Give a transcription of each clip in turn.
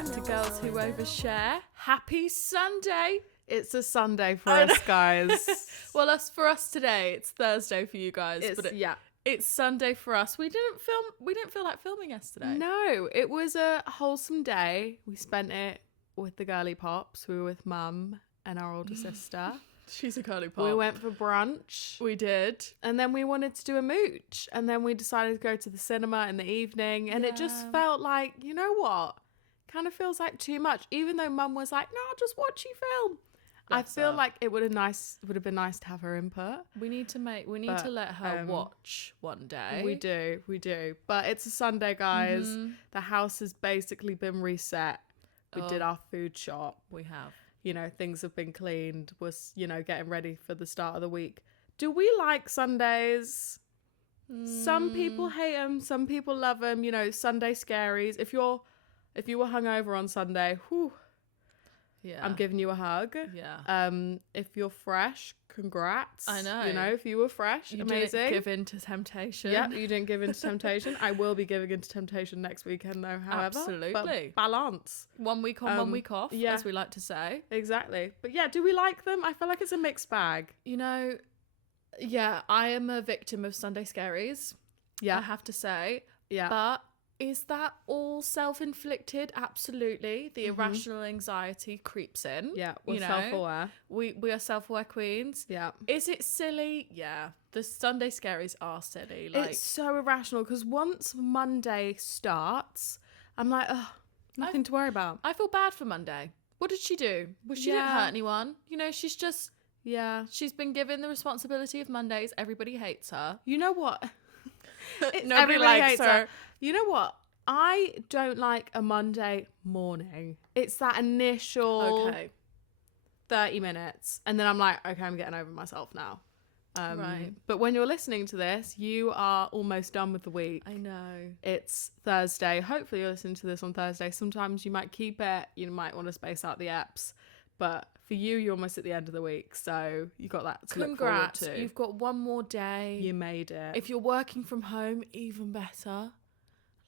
back to Girls Who Overshare. Happy Sunday. It's a Sunday for us, guys. Well, for us today, it's Thursday for you guys. It's Sunday for us. We didn't feel like filming yesterday. No, it was a wholesome day. We spent it with the girly pops. We were with Mum and our older sister. She's a curly pop. We went for brunch. We did. And then we wanted to do a mooch. And then we decided to go to the cinema in the evening. And it just felt like, you know what? Kind of feels like too much. Even though Mum was like, no, I'll just watch you film. I feel like it would have been nice to have her input. We need to let her watch one day. We do. But it's a Sunday, guys. Mm-hmm. The house has basically been reset. We did our food shop. We have. You know, things have been cleaned. We're, getting ready for the start of the week. Do we like Sundays? Some people hate them. Some people love them. Sunday scaries. If you were hungover on Sunday, whew. Yeah. I'm giving you a hug. Yeah. If you're fresh, congrats. I know. If you were fresh, you amazing. Didn't give in to temptation. Yeah, you didn't give in to temptation. I will be giving in to temptation next weekend though, however. Absolutely. But balance. 1 week on, 1 week off, as we like to say. Exactly. But yeah, do we like them? I feel like it's a mixed bag. Yeah, I am a victim of Sunday scaries. Yeah. I have to say. Yeah. But is that all self-inflicted? Absolutely. The irrational anxiety creeps in. Yeah, we're self-aware. We are self-aware queens. Yeah. Is it silly? Yeah. The Sunday scaries are silly. It's so irrational because once Monday starts, I'm like, nothing to worry about. I feel bad for Monday. What did she do? She didn't hurt anyone. She's just... Yeah. She's been given the responsibility of Mondays. Everybody hates her. You know what? Nobody likes her. You know what? I don't like a Monday morning. It's that initial 30 minutes. And then I'm like, okay, I'm getting over myself now. Right. But when you're listening to this, you are almost done with the week. I know. It's Thursday. Hopefully you're listening to this on Thursday. Sometimes you might keep it. You might want to space out the apps. But for you, you're almost at the end of the week. So you got that to look forward to. You've got one more day. You made it. If you're working from home, even better.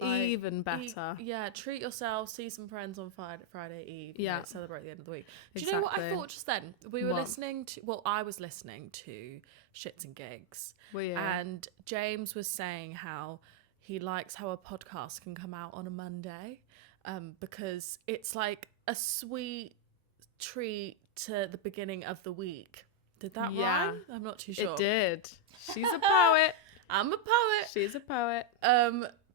Even better. Treat yourself, see some friends on Friday Eve. Yeah. Celebrate the end of the week. Do you know what I thought just then? We were I was listening to Shits and Gigs. Were you? And James was saying how he likes how a podcast can come out on a Monday because it's like a sweet treat to the beginning of the week. Did that rhyme? I'm not too sure. It did. She's a poet. I'm a poet. She's a poet.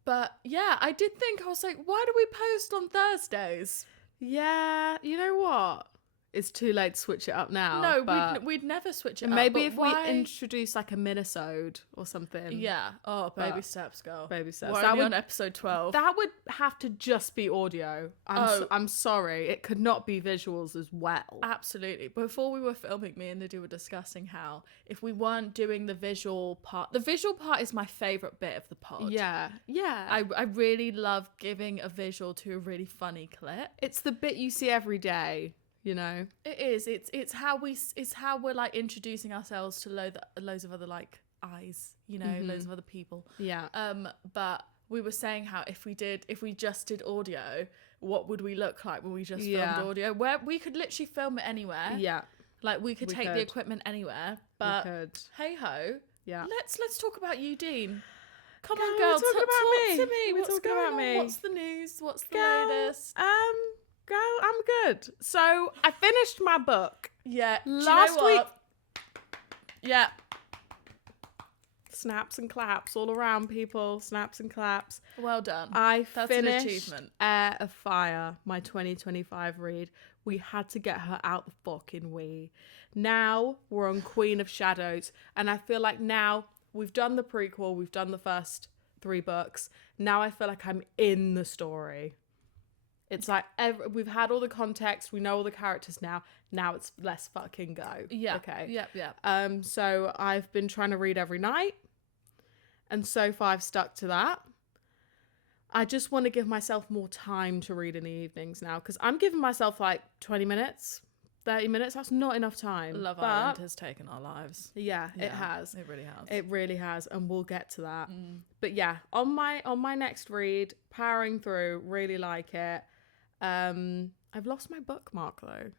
But yeah, I did think, I was like, why do we post on Thursdays? Yeah, you know what? It's too late to switch it up now. No, we'd never switch it up. Maybe if we introduce like a minisode or something. Yeah. Oh, baby steps, girl. Baby steps. We're only on episode 12. That would have to just be audio. I'm sorry. It could not be visuals as well. Absolutely. Before we were filming, me and Lydia were discussing how if we weren't doing the visual part is my favourite bit of the pod. Yeah. Yeah. I really love giving a visual to a really funny clip. It's the bit you see every day. It is. It's how we're like introducing ourselves to loads of other like eyes, loads of other people. Yeah. But we were saying how if we just did audio, what would we look like when we just filmed audio? Where we could literally film it anywhere. Yeah. Like we could take the equipment anywhere. But hey ho. Yeah. Let's talk about you, Dean. Come on, girl, talk to me. What's going on? What's the news? What's the latest? Girl, I'm good. So I finished my book. Yeah. Last week. Yeah. Snaps and claps all around, people. Snaps and claps. Well done. That's finished an achievement. Air of Fire, my 2025 read. We had to get her out the fucking way. Now we're on Queen of Shadows. And I feel like now we've done the prequel. We've done the first 3 books. Now I feel like I'm in the story. It's like we've had all the context, we know all the characters now. Now it's let's fucking go. Yeah. Okay. Yeah. So I've been trying to read every night, and so far I've stuck to that. I just want to give myself more time to read in the evenings now because I'm giving myself like 20 minutes, 30 minutes. That's not enough time. Love Island has taken our lives. Yeah, it has. It really has. It really has, and we'll get to that. But yeah, on my next read, powering through, really like it. I've lost my bookmark though.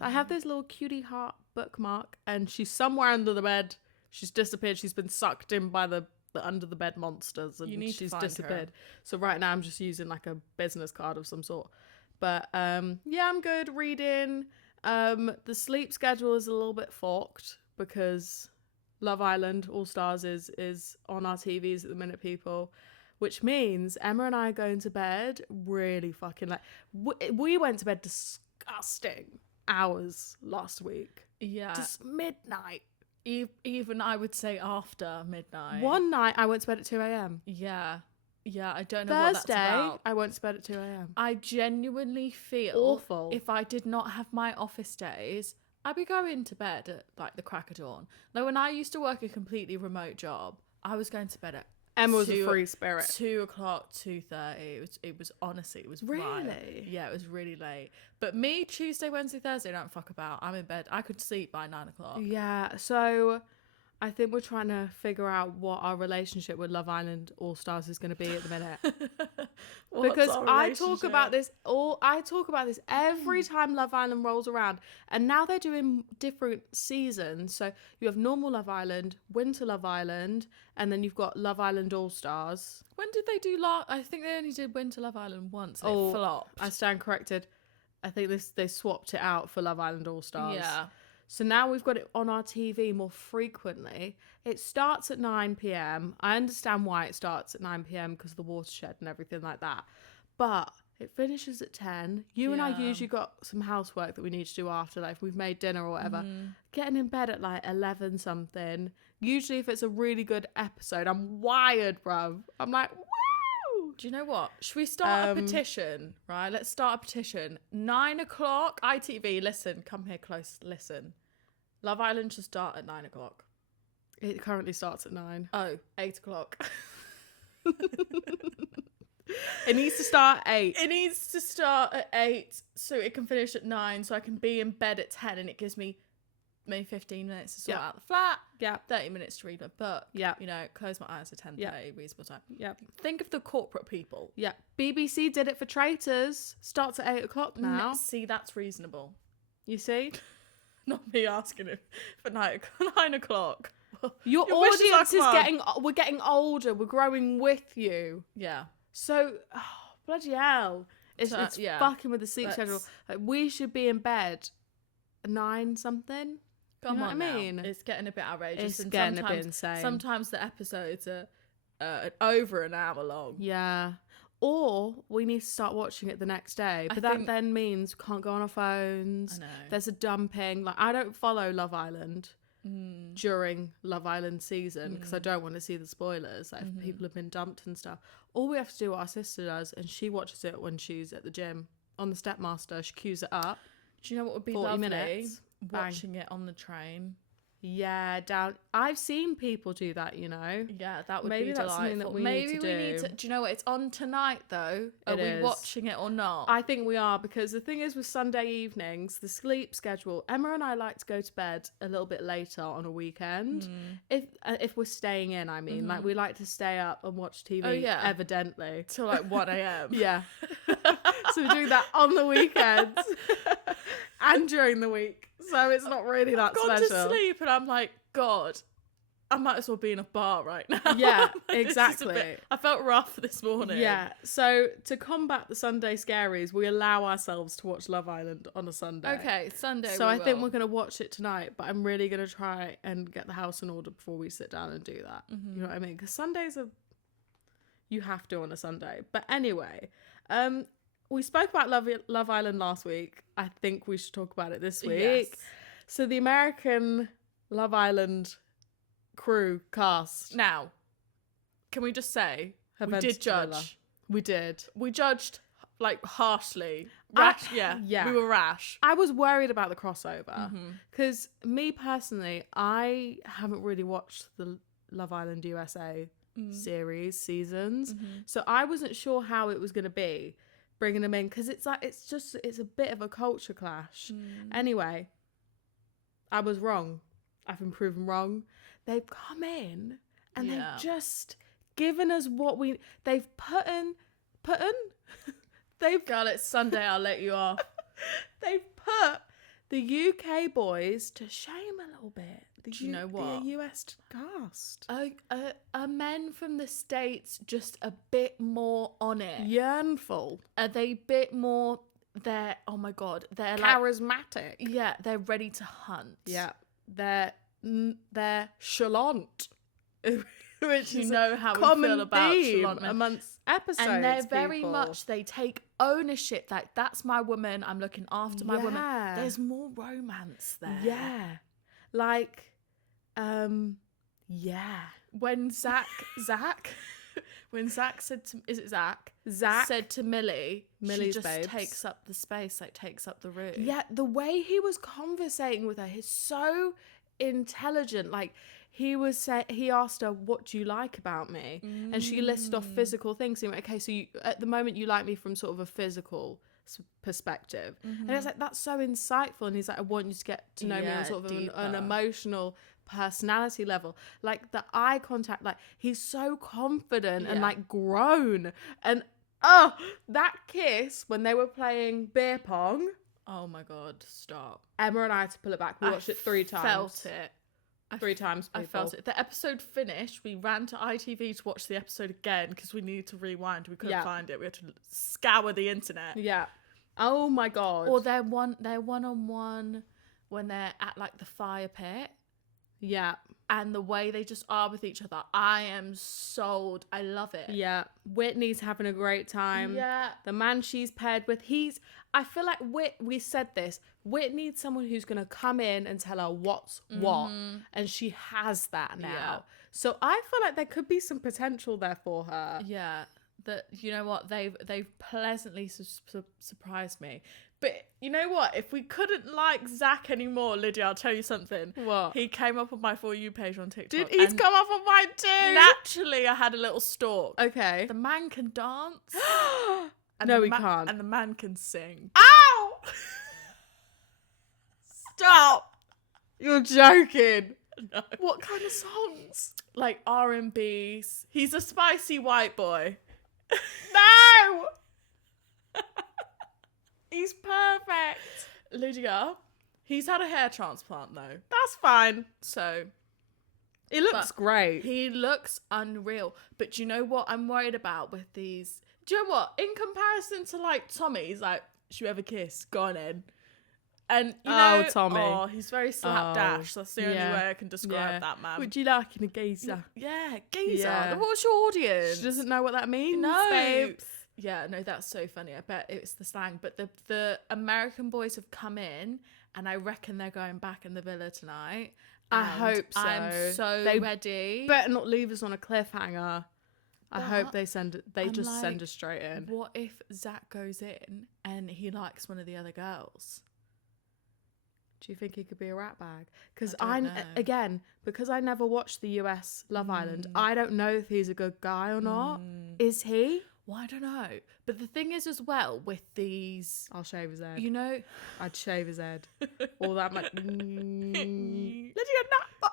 I have this little cutie heart bookmark, and she's somewhere under the bed. She's disappeared. She's been sucked in by the under the bed monsters, and she's disappeared. So right now I'm just using like a business card of some sort. But yeah, I'm good reading. The sleep schedule is a little bit forked because Love Island All Stars is on our TVs at the minute, people. Which means Emma and I are going to bed really fucking late. We went to bed disgusting hours last week. Yeah. Just midnight. Even I would say after midnight. One night I went to bed at 2 a.m. Yeah. Yeah, I don't know what that's Thursday, about. I went to bed at 2 a.m. I genuinely feel awful. If I did not have my office days, I'd be going to bed at like the crack of dawn. Like when I used to work a completely remote job, I was going to bed at Emma was a free spirit. 2 o'clock, 2:30. It was honestly, it was really wild. Yeah, it was really late. But me, Tuesday, Wednesday, Thursday, don't fuck about. I'm in bed. I could sleep by 9 o'clock. Yeah, so I think we're trying to figure out what our relationship with Love Island All Stars is going to be at the minute. Because I talk about this every time Love Island rolls around, and now they're doing different seasons. So you have normal Love Island, Winter Love Island, and then you've got Love Island All Stars. When did they do I think they only did Winter Love Island once. And it flopped. I stand corrected. I think they swapped it out for Love Island All Stars. Yeah. So now we've got it on our TV more frequently. It starts at 9 p.m. I understand why it starts at 9 p.m. because of the watershed and everything like that. But it finishes at 10. You and I usually got some housework that we need to do after, like if we've made dinner or whatever. Getting in bed at like 11 something. Usually if it's a really good episode, I'm wired, bruv. I'm like, woo! Do you know what? Should we start a petition, right? Let's start a petition. 9 o'clock, ITV, listen, come here close, listen. Love Island should start at 9 o'clock. It currently starts at 9. Oh, 8 o'clock. It needs to start at 8. It needs to start at 8 so it can finish at 9 so I can be in bed at 10 and it gives me maybe 15 minutes to sort out the flat. Yeah. 30 minutes to read my book. Yeah. You know, close my eyes at 10:30, reasonable time. Yeah. Think of the corporate people. Yeah. BBC did it for Traitors. Starts at 8 o'clock now. See, that's reasonable. You see? Not me asking it for 9 o'clock. Your audience is we're getting older. We're growing with you. Yeah. So, bloody hell. It's fucking with the sleep schedule. Like, we should be in bed 9 something. Come on, I mean, it's getting a bit outrageous. It's getting a bit insane. Sometimes the episodes are over an hour long. Yeah. Or we need to start watching it the next day. But that then means we can't go on our phones. I know. There's a dumping. Like, I don't follow Love Island during Love Island season because I don't want to see the spoilers. Like, if people have been dumped and stuff. All we have to do, what our sister does, and she watches it when she's at the gym on the Stepmaster. She queues it up. Do you know what would be 40 lovely? minutes. Watching it on the train. Yeah, down. I've seen people do that, you know. Yeah, that would Maybe be that's delightful. something that we Maybe need to we do. need to. Do you know what? It's on tonight though. Are we watching it or not? I think we are, because the thing is with Sunday evenings, the sleep schedule. Emma and I like to go to bed a little bit later on a weekend. If we're staying in, I mean, like we like to stay up and watch TV. Oh, yeah. Evidently Till like 1 a.m. Yeah. So we do that on the weekends and during the week. So it's not really that I've gone special. to sleep and I'm like, God, I might as well be in a bar right now. Yeah, This is exactly. I felt rough this morning. Yeah. So to combat the Sunday scaries, we allow ourselves to watch Love Island on a Sunday. Okay, Sunday. So I think we're going to watch it tonight, but I'm really going to try and get the house in order before we sit down and do that. You know what I mean? Because Sundays are, you have to on a Sunday. But anyway, we spoke about Love Island last week. I think we should talk about it this week. Yes. So the American Love Island crew cast. Now, can we just say we Events did judge? thriller. We did. We judged like harshly. Rash. Yeah. We were rash. I was worried about the crossover because me personally, I haven't really watched the Love Island USA seasons, so I wasn't sure how it was going to be bringing them in, because it's a bit of a culture clash. Anyway, I was wrong. I've been proven wrong. They've come in and they've just given us what they've put in Girl, it's Sunday. I'll let you off. they've put the UK boys to shame a little bit. Do you know what? The US cast. Are men from the States just a bit more on it? Yearnful. Are they a bit more? They're, oh my God, they're Charismatic. Yeah, they're ready to hunt. Yeah, they're chalant, which You is know how we common feel about theme chalant men. amongst episodes. And they're very people. much, they take ownership. Like, that's my woman. I'm looking after my woman. Yeah. There's more romance there. Yeah, like, yeah. When Zach said to, is it Zach? Zach said to Millie's she just babes. takes up the space, like takes up the room. Yeah, the way he was conversating with her, he's so intelligent. Like, he asked her, "What do you like about me?" And she listed off physical things. He went, "Okay, so at the moment you like me from sort of a physical perspective." And it's like, that's so insightful. And he's like, "I want you to get to know me on sort of an emotional personality level." Like, the eye contact, like, he's so confident and like grown. And that kiss when they were playing beer pong. Oh my God, stop. Emma and I had to pull it back. We watched it 3 times. Felt it. 3 times, people. I felt it. The episode finished. We ran to ITV to watch the episode again because we needed to rewind. We couldn't find it. We had to scour the internet. Yeah. Oh my God. Or they're one-on-one when they're at like the fire pit. Yeah. And the way they just are with each other. I am sold. I love it. Yeah. Whitney's having a great time. Yeah. The man she's paired with, I feel like we said this. Whit needs someone who's going to come in and tell her what's what. And she has that now. Yeah. So I feel like there could be some potential there for her. Yeah. That, you know what? They've pleasantly surprised me. But you know what? If we couldn't like Zach anymore, Lydia, I'll tell you something. What? He came up on my For You page on TikTok. Dude, he's come up on mine too. Naturally, I had a little stalk. Okay. The man can dance. No, he can't. And the man can sing. Ow! Stop. You're joking. No. What kind of songs? Like R&B's. He's a spicy white boy. No! He's perfect. Lydia, he's had a hair transplant though. That's fine. So He looks great. he looks unreal. But do you know what I'm worried about with these? Do you know what? In comparison to like Tommy, he's like, should we have a kiss? Go on in. And you know, Tommy. He's very slapdash. That's the only way I can describe that man. Would you like in a geezer? Yeah, geezer. Yeah. What's your audience? She doesn't know what that means. No. Babes. Yeah, no, that's so funny. I bet it's the slang. But the American boys have come in, and I reckon they're going back in the villa tonight. I hope so. I'm so ready. Better not leave us on a cliffhanger. I hope But they send us straight in. What if Zach goes in and he likes one of the other girls? Do you think he could be a rat bag? Because I don't know. again, because I never watched the US Love Island, I don't know if he's a good guy or not. Is he? Well, I don't know. But the thing is as well with these, I'll shave his head. you know, I'd shave his head. All that much. Lydia, no.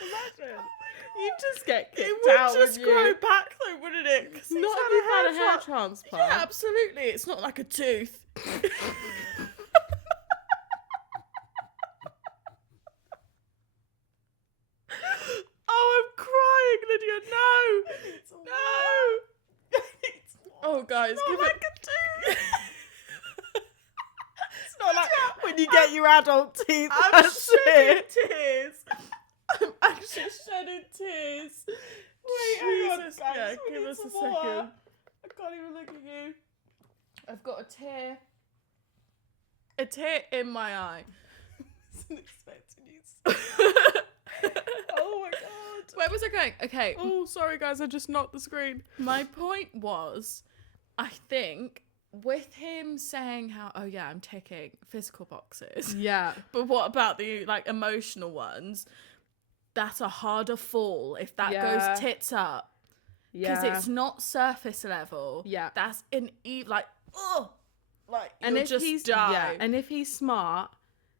Imagine. You just get kicked It out. would just grow back though, wouldn't it? 'Cause he's Not had if you've had a hair transplant. transplant. Yeah, absolutely. It's not like a tooth. Oh, I'm crying, Lydia. No. No. Oh, guys, give it. a tooth. It's not like when you get your adult teeth. I'm That's shedding it. tears. I'm actually shedding tears. Wait, hang on, Jesus. guys. Yeah, We give need us a some second. more. I can't even look at you. I've got a tear. A tear in my eye. Wasn't expecting you to- Oh my god. Where was I going? Okay. Oh, sorry guys, I just knocked the screen. My point was, I think with him saying how, oh yeah, I'm ticking physical boxes, Yeah. but what about the like emotional ones? That's a harder fall if that Yeah. goes tits up. because Yeah. it's not surface level. Yeah. That's like, oh, like, And you'll if just he's die. and if he's smart,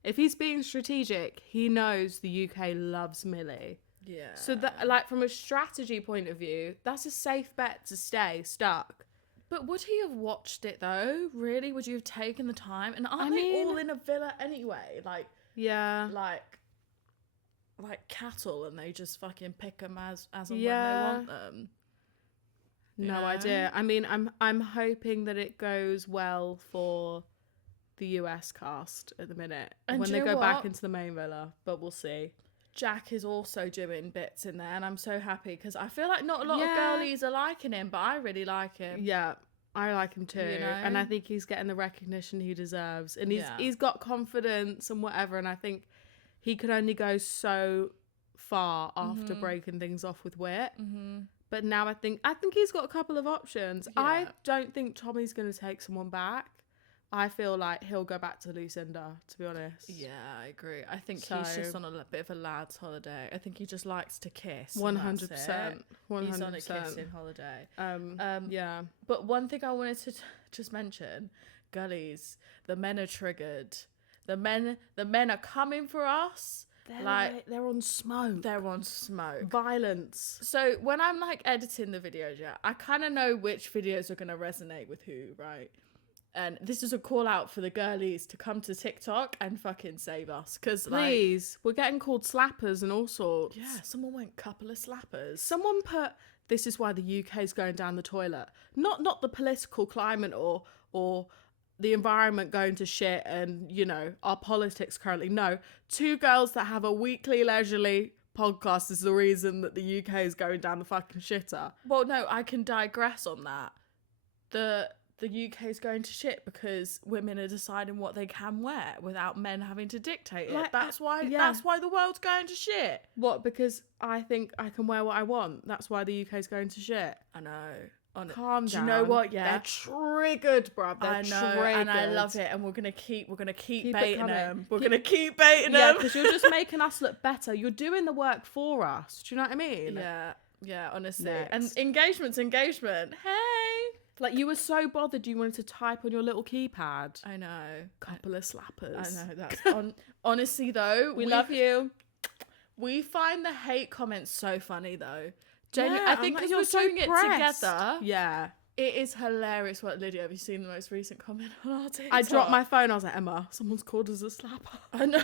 if he's being strategic, he knows the UK loves Millie. Yeah. So that, like, from a strategy point of view, that's a safe bet to stay stuck. But would he have watched it though? Really? Would you have taken the time? And aren't I they mean- all in a villa anyway? Yeah. Like cattle, and they just fucking pick them as and when Yeah. they want them. No know? idea. I mean, I'm hoping that it goes well for the US cast at the minute And when do they you go know back what? into the main villa, but we'll see. Jack is also doing bits in there, and I'm so happy because I feel like not a lot of Yeah. girlies are liking him, but I really like him. Yeah, I like him too, You know? and I think he's getting the recognition he deserves, and Yeah. he's got confidence and whatever, and I think he could only go so far after breaking things off with wit. Mm-hmm. But now I think he's got a couple of options. I Yeah. don't think Tommy's going to take someone back. I feel like he'll go back to Lucinda, to be honest. Yeah, I agree. I think So- he's just on a bit of a lad's holiday. I think he just likes to kiss. and 100%. that's it. 100%. He's on a kissing holiday. Yeah. But one thing I wanted to just mention, gullies, the men are triggered. The men are coming for us. They're on smoke. They're on smoke. Violence. So when I'm like editing the videos, yeah, I kind of know which videos are going to resonate with who, right? And this is a call out for the girlies to come to TikTok and fucking save us. Because, Please, we're getting called slappers and all sorts. yeah, someone went couple of slappers. Someone put, this is why the UK is going down the toilet. Not the political climate or the environment going to shit and, you know, our politics currently. No, two girls that have a weekly leisurely podcast is the reason that the UK is going down the fucking shitter. Well, no, I can digress on that. The UK is going to shit because women are deciding what they can wear without men having to dictate it. Like, That's why yeah. the world's going to shit. What? Because I think I can wear what I want. That's why the UK is going to shit. I know. Calm Do down. you know what? Yeah, They're triggered, bruv. They're I know, triggered. and I love it. And we're gonna keep Keep it baiting coming. them. We're gonna keep baiting Yeah, them. because you're just making us look better. You're doing the work for us. Do you know what I mean? Yeah, honestly. Next. And engagement's engagement. Hey, Like, you were so bothered you wanted to type on your little keypad. I know. Couple of slappers. I know that's honestly though. We love you. We find the hate comments so funny though. Jamie, Yeah, I I'm think like, because you're we're so doing it pressed. together, Yeah. it is hilarious. What, Lydia, have you seen the most recent comment on our TikTok? I dropped my phone. I was like, Emma, someone's called us a slapper. I know.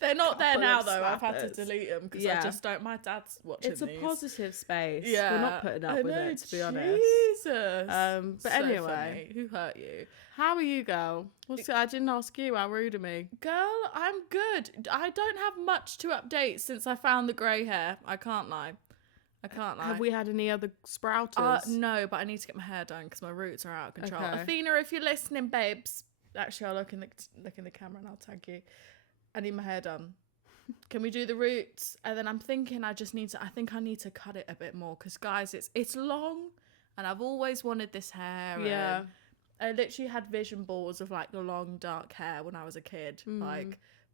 They're not there Couple now of though. I've had to slappers. delete them because Yeah. I just don't. My dad's watching It's a these. positive space. Yeah, We're not putting up I with know, it, to be honest. Jesus. But So anyway. funny. Who hurt you? How are you, girl? I didn't ask you. How rude of me. Girl, I'm good. I don't have much to update since I found the grey hair. I can't lie. Have we had any other sprouters? No, but I need to get my hair done because my roots are out of control. Okay. Athena, if you're listening, babes. Actually, I'll look in the camera and I'll tag you. I need my hair done. Can we do the roots? And then I'm thinking I think I need to cut it a bit more because, guys, it's long and I've always wanted this hair. Yeah. And I literally had vision boards of like the long dark hair when I was a kid.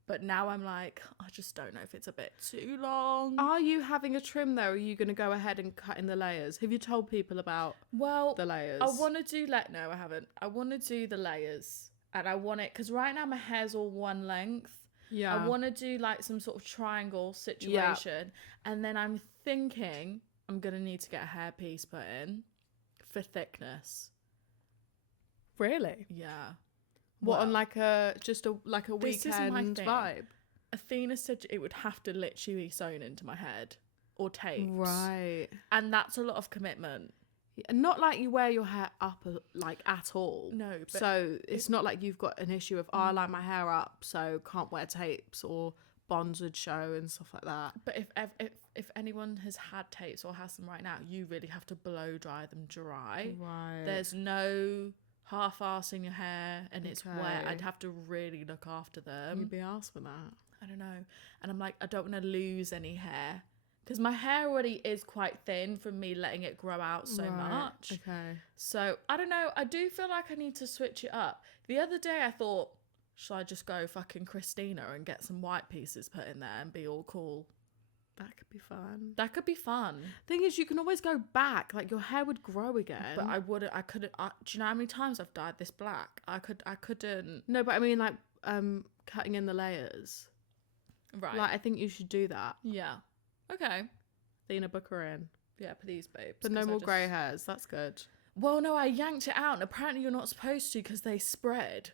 But now I'm like, I just don't know if it's a bit too long. Are you having a trim though? Or are you going to go ahead and cut in the layers? Have you told people about the layers? I want to do no, I haven't. I want to do the layers, and I want it because right now my hair's all one length. Yeah. I want to do like some sort of triangle situation, and then I'm thinking I'm gonna need to get a hairpiece put in for thickness. Really? Yeah. What, on Well, like a this is my weekend thing. vibe? Athena said it would have to literally be sewn into my head or taped, Right. and that's a lot of commitment. And not like you wear your hair up like at all. No, but So it's not like you've got an issue of, I like my hair up, so can't wear tapes or bonds would show and stuff like that. But if anyone has had tapes or has them right now, you really have to blow dry them dry. Right. There's no half-assing your hair and it's wet. Okay. I'd have to really look after them. You'd be asked for that. I don't know. And I'm like, I don't want to lose any hair because my hair already is quite thin from me letting it grow out so much. Okay. So I don't know. I do feel like I need to switch it up. The other day I thought, should I just go fucking Christina and get some white pieces put in there and be all cool? That could be fun. That could be fun. Thing is, you can always go back. Like, your hair would grow again. But I couldn't. Do you know how many times I've dyed this black? I couldn't. No, but I mean, like, cutting in the layers. Right. Like, I think you should do that. Yeah. Okay. Lena, book her in. Yeah, please, babes. But no more grey hairs. That's good. Well, no, I yanked it out, and apparently you're not supposed to because they spread.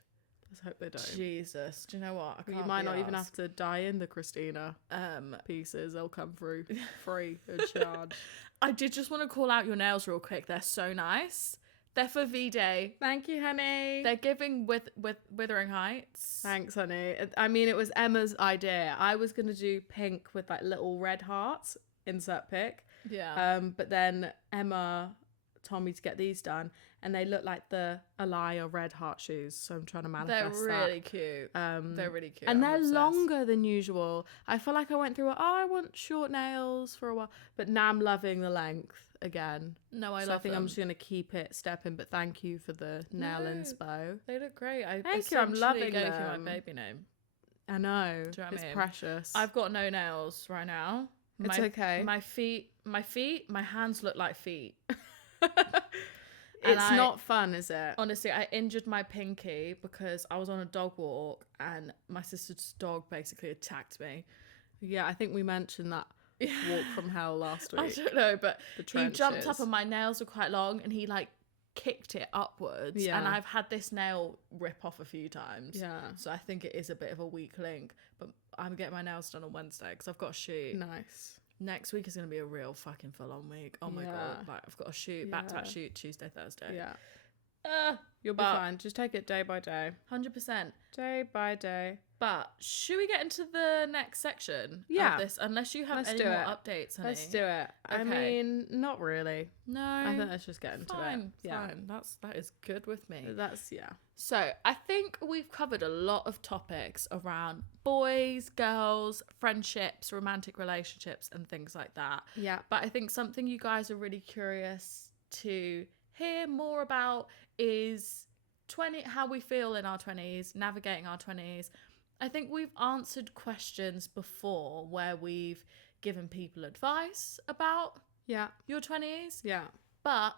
Let's hope they don't. Jesus, do you know what? You might not even have to dye in the Christina pieces. They'll come through free of charge. I did just want to call out your nails real quick. They're so nice. They're for V-Day. Thank you, honey. They're giving with Withering Heights. Thanks, honey. I mean, it was Emma's idea. I was going to do pink with like little red hearts. Insert pic. Yeah. But then Emma told me to get these done, and they look like the Alaya red heart shoes. So I'm trying to manifest They're really cute. They're really cute. And I'm they're obsessed. longer than usual. I feel like I went through I want short nails for a while, but now I'm loving the length again. No, I so love I think them. I'm just gonna keep it stepping. But thank you for the nail inspo. They look great. I Thank you, I'm loving gave them. you my baby name. I know. Do you know what I it's mean? precious. I've got no nails right now. It's okay. My feet, my hands look like feet. It's not fun, is it? Honestly, I injured my pinky because I was on a dog walk and my sister's dog basically attacked me. Yeah, I think we mentioned that walk from hell last week. I don't know, but The he jumped up trenches. and my nails were quite long and he like kicked it upwards. Yeah. And I've had this nail rip off a few times. Yeah. So I think it is a bit of a weak link. But I'm getting my nails done on Wednesday because I've got a shoot. Nice. Next week is going to be a real fucking full-on week. Oh my God. Like, I've got a shoot, back-to-back Yeah. shoot, Tuesday, Thursday. Yeah. You'll Be fine. Just take it day by day. 100%. Day by day. But should we get into the next section Yeah. of this? Unless you have Let's any do more it. updates, honey. Let's do it. I Okay. mean, not really. No. I think let's just get into fine, it. Yeah. fine. That is good with me. That's, yeah. So I think we've covered a lot of topics around boys, girls, friendships, romantic relationships, and things like that. Yeah. But I think something you guys are really curious to hear more about is how we feel in our 20s, navigating our 20s. I think we've answered questions before where we've given people advice about Yeah. your 20s, Yeah. but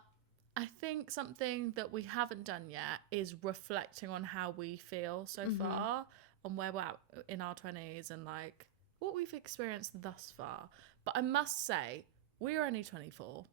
I think something that we haven't done yet is reflecting on how we feel so far, on where we're at in our 20s and like what we've experienced thus far. But I must say, we're only 24.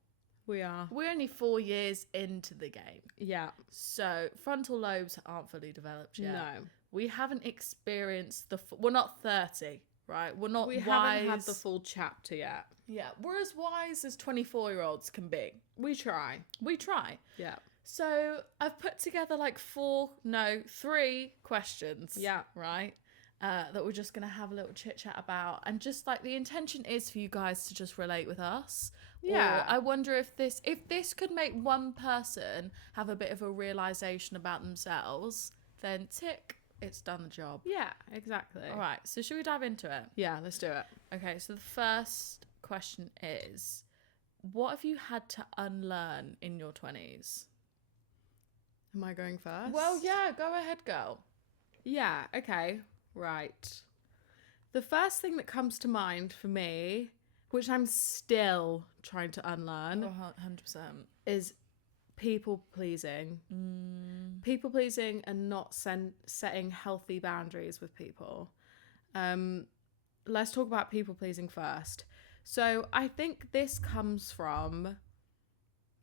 We are. We're only 4 years into the game. Yeah. So frontal lobes aren't fully developed yet. No. We haven't experienced we're not 30, right? We're not We wise. haven't had the full chapter yet. Yeah, we're as wise as 24-year-olds can be. We try. We try. Yeah. So I've put together like 3 questions. Yeah. Right? That we're just going to have a little chit chat about. And just like the intention is for you guys to just relate with us. Yeah. Or I wonder if this could make one person have a bit of a realization about themselves, then tick, it's done the job. Yeah, exactly. All right. So should we dive into it? Yeah, let's do it. Okay. So the first question is, what have you had to unlearn in your 20s? Am I going first? Well, yeah, go ahead, girl. Yeah, okay. Right. The first thing that comes to mind for me, which I'm still trying to unlearn, 100%. is people pleasing. People pleasing and not setting healthy boundaries with people. Let's talk about people pleasing first. So I think this comes from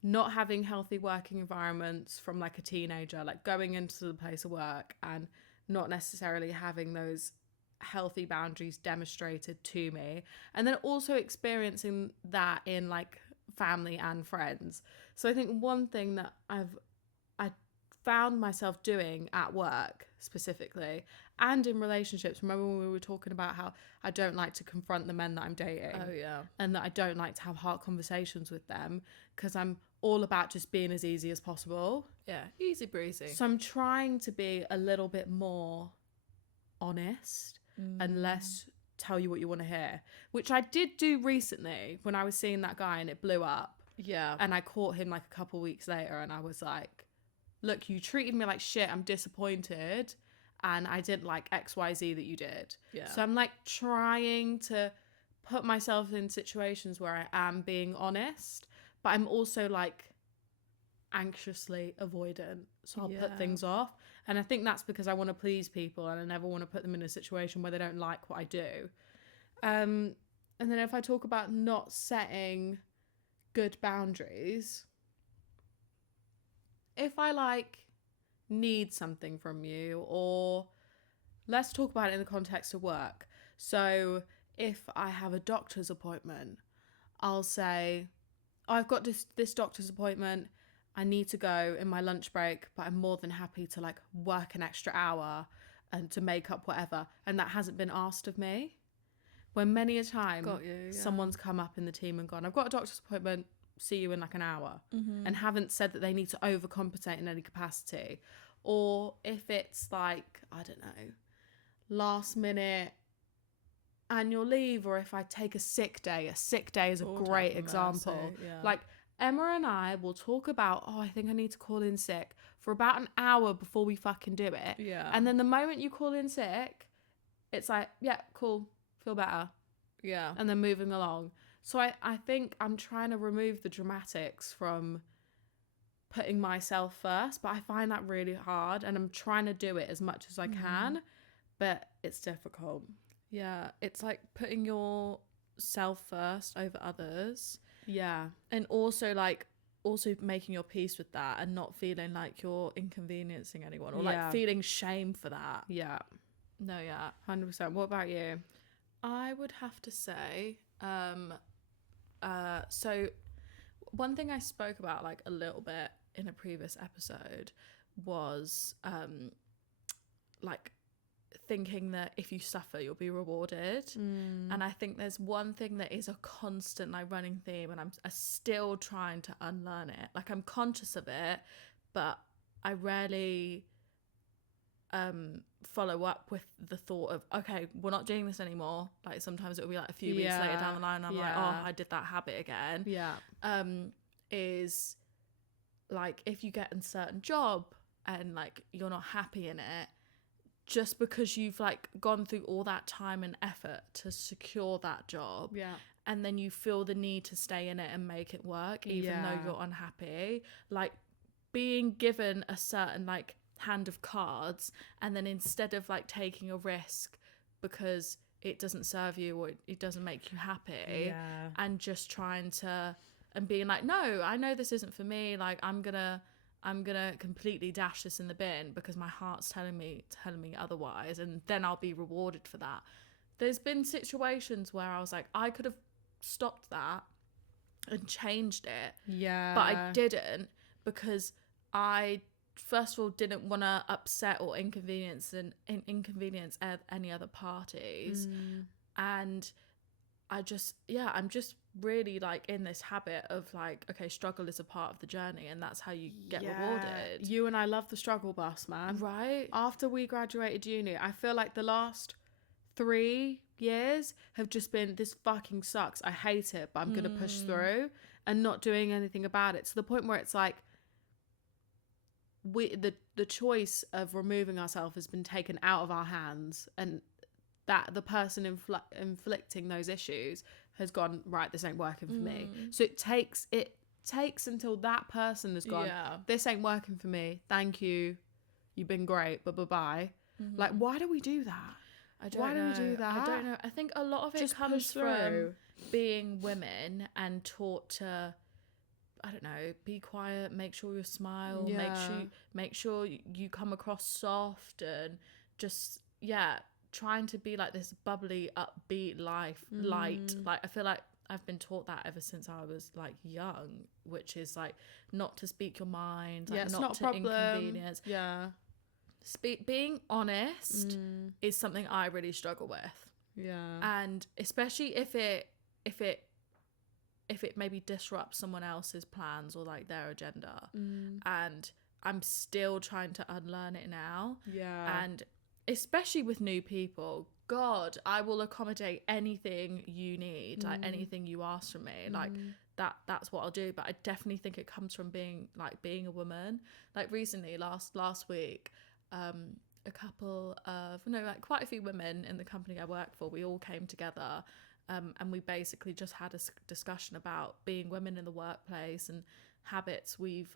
not having healthy working environments from like a teenager, like going into the place of work and not necessarily having those healthy boundaries demonstrated to me, and then also experiencing that in like family and friends. So I think one thing that I found myself doing at work specifically and in relationships, remember when we were talking about how I don't like to confront the men that I'm dating, Oh, yeah. and that I don't like to have hard conversations with them because I'm all about just being as easy as possible. Yeah, easy breezy. So I'm trying to be a little bit more honest and less tell you what you want to hear, which I did do recently when I was seeing that guy and it blew up. Yeah. And I caught him like a couple weeks later and I was like, look, you treated me like shit. I'm disappointed. And I didn't like XYZ that you did. Yeah. So I'm like trying to put myself in situations where I am being honest, but I'm also like anxiously avoidant. So I'll put things off. And I think that's because I want to please people and I never want to put them in a situation where they don't like what I do. And then if I talk about not setting good boundaries, if I like need something from you, or let's talk about it in the context of work. So if I have a doctor's appointment, I'll say, oh, I've got this doctor's appointment. I need to go in my lunch break, but I'm more than happy to like work an extra hour and to make up whatever. And that hasn't been asked of me. When many a time someone's come up in the team and gone, I've got a doctor's appointment, see you in like an hour, and haven't said that they need to overcompensate in any capacity. Or if it's like, I don't know, last minute annual leave, or if I take a sick day is a great example. Like Emma and I will talk about, oh, I think I need to call in sick for about an hour before we fucking do it. Yeah. And then the moment you call in sick, it's like, yeah, cool, feel better. Yeah. And then moving along. So I think I'm trying to remove the dramatics from putting myself first, but I find that really hard, and I'm trying to do it as much as I can, but it's difficult. Yeah, it's like putting yourself first over others. Yeah. And also making your peace with that and not feeling like you're inconveniencing anyone or like feeling shame for that. Yeah. No, yeah. 100%. What about you? I would have to say, so one thing I spoke about like a little bit in a previous episode was like thinking that if you suffer you'll be rewarded, and I think there's one thing that is a constant like running theme, and I'm still trying to unlearn it. Like I'm conscious of it, but I rarely follow up with the thought of, okay, we're not doing this anymore. Like sometimes it'll be like a few weeks later down the line and I'm like, oh, I did that habit again. Is like if you get a certain job and like you're not happy in it, just because you've like gone through all that time and effort to secure that job, and then you feel the need to stay in it and make it work even though you're unhappy, like being given a certain like hand of cards, and then instead of like taking a risk because it doesn't serve you or it doesn't make you happy, and just trying to and being like, no, I know this isn't for me, like I'm gonna completely dash this in the bin because my heart's telling me otherwise, and then I'll be rewarded for that. There's been situations where I was like, I could have stopped that and changed it, but I didn't, because I first of all didn't want to upset or inconvenience any other parties, and I'm just really like in this habit of like, okay, struggle is a part of the journey and that's how you get rewarded. You and I love the struggle bus, man. Right? After we graduated uni, I feel like the last 3 years have just been, this fucking sucks, I hate it, but I'm gonna push through, and not doing anything about it, to the point where it's like the choice of removing ourselves has been taken out of our hands, and that the person inflicting those issues has gone, right, this ain't working for me. So it takes until that person has gone, this ain't working for me, thank you, you've been great, but bye. Like, why do we do that? Why do we do that? I don't know. I think a lot of it comes from being women and taught to, I don't know, be quiet, make sure you smile, make sure you come across soft, and just trying to be like this bubbly, upbeat light. Like I feel like I've been taught that ever since I was like young, which is like not to speak your mind, like not to inconvenience. Being honest is something I really struggle with. And especially if it maybe disrupts someone else's plans or like their agenda, and I'm still trying to unlearn it now. And especially with new people, God, I will accommodate anything you need, like anything you ask from me, like that's what I'll do. But I definitely think it comes from being a woman. Like recently, last week, quite a few women in the company I work for, we all came together and we basically just had a discussion about being women in the workplace and habits we've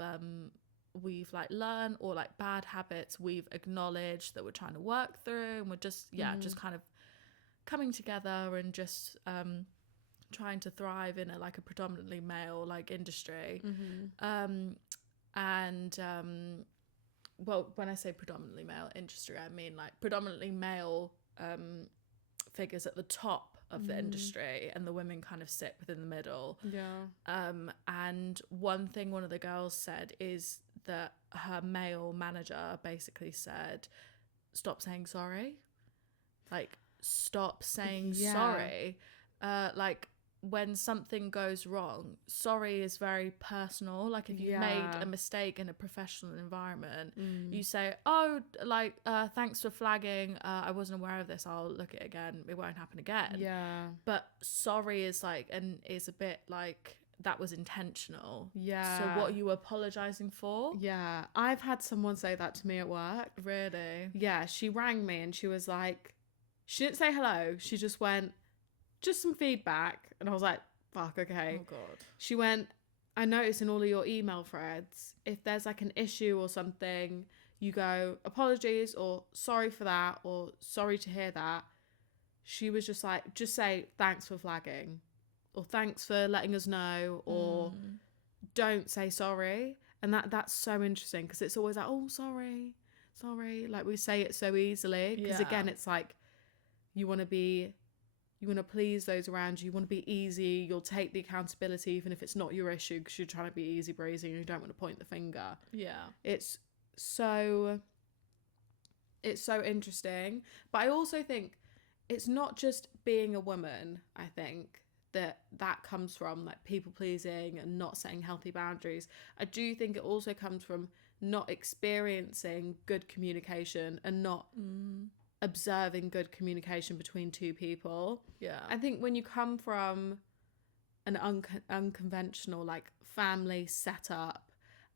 like learned, or like bad habits we've acknowledged that we're trying to work through, and we're just just kind of coming together and just trying to thrive in a predominantly male like industry. Well, when I say predominantly male industry, I mean like predominantly male figures at the top of the industry, and the women kind of sit within the middle. And one thing one of the girls said is that her male manager basically said, stop saying sorry. Like, stop saying sorry. Like, when something goes wrong, sorry is very personal. Like, if you've made a mistake in a professional environment, you say, oh, like, thanks for flagging, I wasn't aware of this, I'll look at it again, it won't happen again. But sorry is like, and is a bit like, that was intentional. So what are you apologizing for? I've had someone say that to me at work. Really? She rang me and she was like, she didn't say hello, she just went, just some feedback. And I was like, fuck, okay. Oh god. She went, I noticed in all of your email threads, if there's like an issue or something, you go apologies or sorry for that or sorry to hear that. She was just like, just say thanks for flagging or thanks for letting us know, or don't say sorry. And that's so interesting, because it's always like, oh, sorry, like we say it so easily, because again, it's like you want to please those around you. You want to be easy. You'll take the accountability even if it's not your issue, because you're trying to be easy breezy and you don't want to point the finger. It's so interesting. But I also think it's not just being a woman. I think that comes from like people pleasing and not setting healthy boundaries. I do think it also comes from not experiencing good communication and not observing good communication between two people. I think when you come from an unconventional like family setup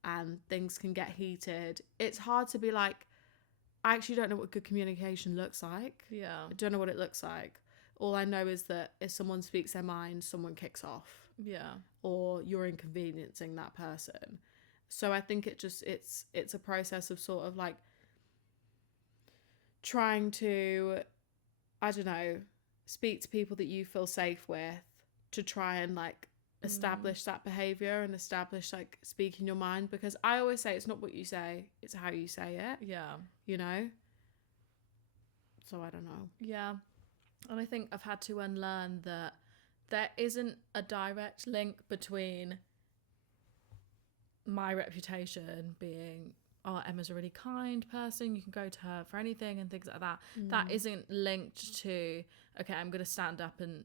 and things can get heated, it's hard to be like, I actually don't know what good communication looks like. I don't know what it looks like. All I know is that if someone speaks their mind, someone kicks off. Or you're inconveniencing that person. So I think it's a process of sort of like trying to, I don't know, speak to people that you feel safe with, to try and like establish that behavior and establish like speaking your mind, because I always say it's not what you say, it's how you say it. You know? So I don't know. And I think I've had to unlearn that there isn't a direct link between my reputation being, oh, Emma's a really kind person, you can go to her for anything and things like that. That isn't linked to, okay, I'm going to stand up and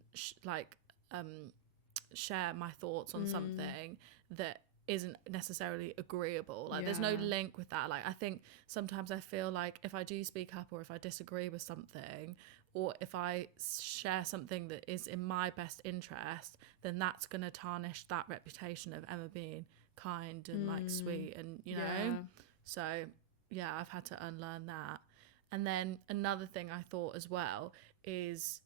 share my thoughts on something that isn't necessarily agreeable. Like there's no link with that. Like I think sometimes I feel like if I do speak up, or if I disagree with something, or if I share something that is in my best interest, then that's going to tarnish that reputation of Emma being kind and like sweet, and you know. So I've had to unlearn that. And then another thing I thought as well is,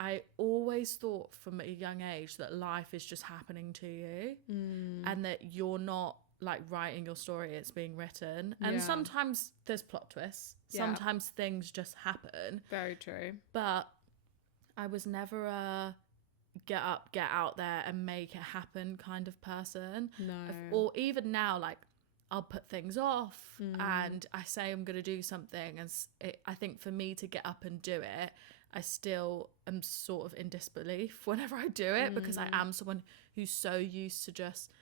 I always thought from a young age that life is just happening to you, and that you're not like writing your story, it's being written. And sometimes there's plot twists, sometimes things just happen. Very true. But I was never a get up, get out there and make it happen kind of person. No. Or even now, like I'll put things off and I say I'm going to do something, and I think for me to get up and do it, I still am sort of in disbelief whenever I do it, because I am someone who's so used to just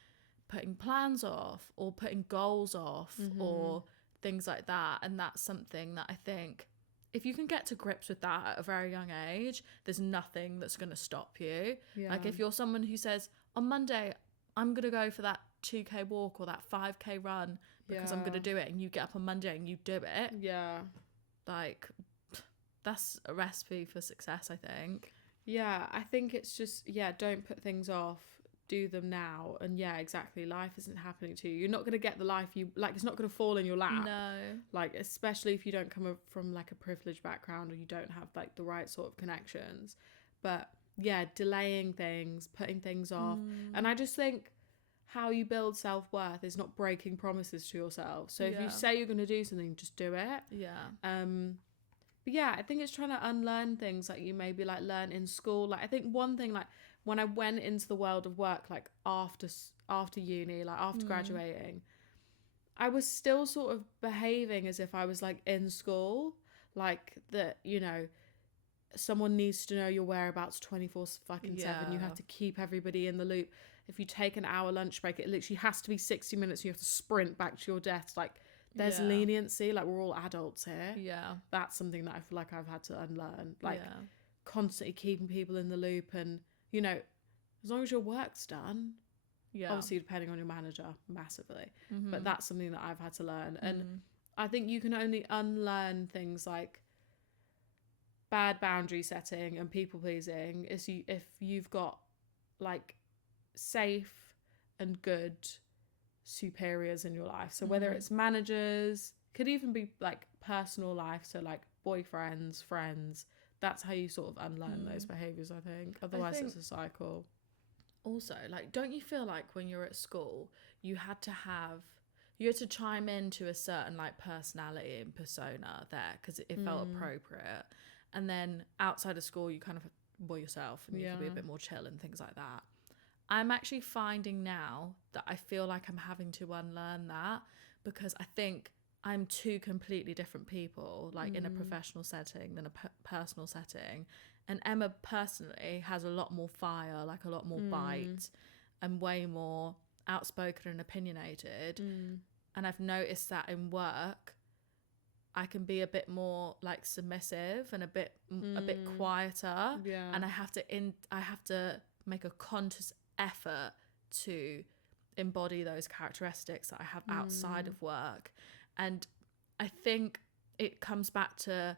putting plans off or putting goals off or things like that. And that's something that I think if you can get to grips with that at a very young age, there's nothing that's going to stop you. Like if you're someone who says, on Monday, I'm going to go for that 2K walk or that 5K run because I'm going to do it, and you get up on Monday and you do it. Like that's a recipe for success, I think. I think it's just, don't put things off, do them now. And exactly, life isn't happening to you. You're not going to get the life you like, it's not going to fall in your lap. No. Like, especially if you don't come from like a privileged background, or you don't have like the right sort of connections. But delaying things, putting things off. And I just think how you build self-worth is not breaking promises to yourself. So if you say you're going to do something, just do it. But yeah, I think it's trying to unlearn things like you maybe like learn in school. Like I think one thing, like when I went into the world of work, like after uni, like after graduating, I was still sort of behaving as if I was like in school, like that, you know, someone needs to know your whereabouts 24 fucking 7. You have to keep everybody in the loop. If you take an hour lunch break, it literally has to be 60 minutes. You have to sprint back to your desk. Like there's leniency. Like we're all adults here. That's something that I feel like I've had to unlearn. Like constantly keeping people in the loop, and you know, as long as your work's done. Obviously depending on your manager massively, but that's something that I've had to learn. And I think you can only unlearn things like bad boundary setting and people pleasing if you've got like safe and good superiors in your life. So whether it's managers, could even be like personal life, so like boyfriends, friends, that's how you sort of unlearn those behaviors, I think. Otherwise it's a cycle. Also, like, don't you feel like when you're at school you had to chime into a certain like personality and persona there because it felt appropriate, and then outside of school you kind of were yourself and you could be a bit more chill and things like that. I'm actually finding now that I feel like I'm having to unlearn that because I think I'm two completely different people, like in a professional setting than a personal setting. And Emma personally has a lot more fire, like a lot more bite, and way more outspoken and opinionated. And I've noticed that in work, I can be a bit more like submissive and a bit quieter. And I have to make a conscious effort to embody those characteristics that I have outside of work. And I think it comes back to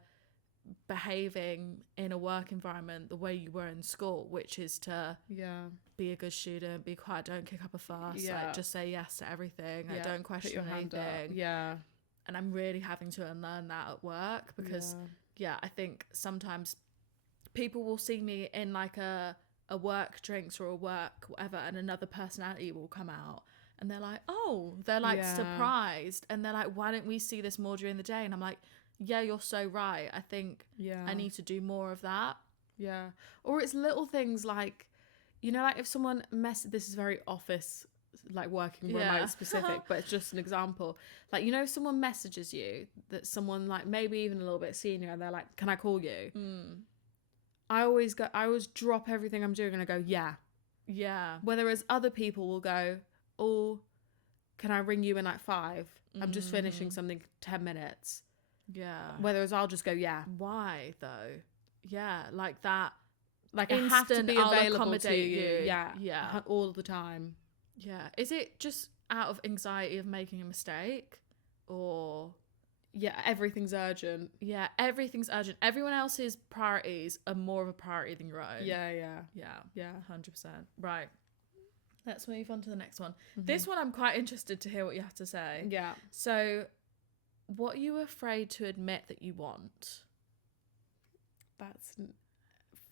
behaving in a work environment the way you were in school, which is to be a good student, be quiet, don't kick up a fuss, like just say yes to everything, like don't question anything. And I'm really having to unlearn that at work because I think sometimes people will see me in like a work drinks or a work whatever, and another personality will come out and they're like surprised, and they're like, why don't we see this more during the day? And I'm like, yeah, you're so right. I think I need to do more of that. Or it's little things like, you know, like if someone this is very office, like working remote specific, but it's just an example. Like, you know, if someone messages you, that someone like maybe even a little bit senior, and they're like, can I call you? I always drop everything I'm doing and I go, yeah. Whereas other people will go, oh, can I ring you in like 5? I'm just finishing something, 10 minutes. Whereas I'll just go, Why though? Like that. Like I have to be available to you. All the time. Is it just out of anxiety of making a mistake, or everything's urgent? Everything's urgent. Everyone else's priorities are more of a priority than your own. 100%. Right, let's move on to the next one. This one I'm quite interested to hear what you have to say. So what are you afraid to admit that you want? That's a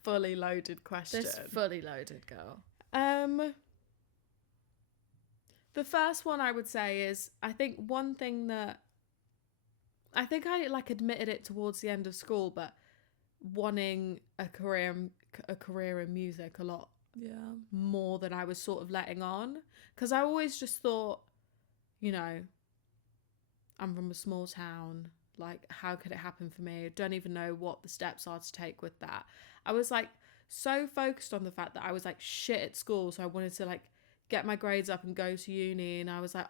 fully loaded question. This fully loaded, girl. The first one I would say is, I think one thing that I think I like admitted it towards the end of school, but wanting a career in music a lot more than I was sort of letting on, because I always just thought, you know, I'm from a small town, like how could it happen for me? I don't even know what the steps are to take with that. I was like so focused on the fact that I was like shit at school, so I wanted to like get my grades up and go to uni, and I was like,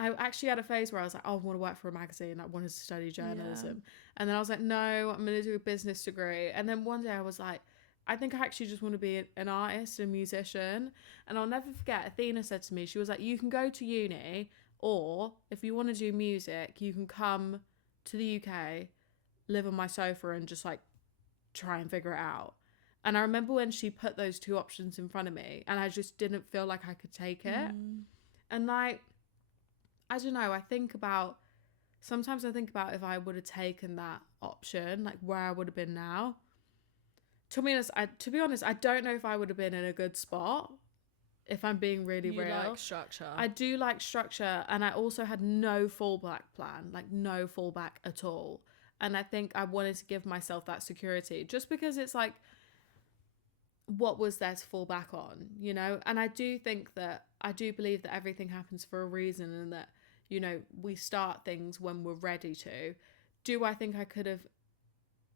I actually had a phase where I was like, I want to work for a magazine. I wanted to study journalism. And then I was like, no, I'm going to do a business degree. And then one day I was like, I think I actually just want to be an artist, a musician. And I'll never forget, Athena said to me, she was like, you can go to uni, or if you want to do music, you can come to the UK, live on my sofa and just like try and figure it out. And I remember when she put those two options in front of me, and I just didn't feel like I could take it. And like, I don't know, sometimes I think about if I would have taken that option, like where I would have been now. To be honest, I don't know if I would have been in a good spot if I'm being really You real. like structure. I do like structure, and I also had no fallback plan, like no fallback at all. And I think I wanted to give myself that security just because it's like, what was there to fall back on, you know? And I do believe that everything happens for a reason, and that, you know, we start things when we're ready to. Do I think I could have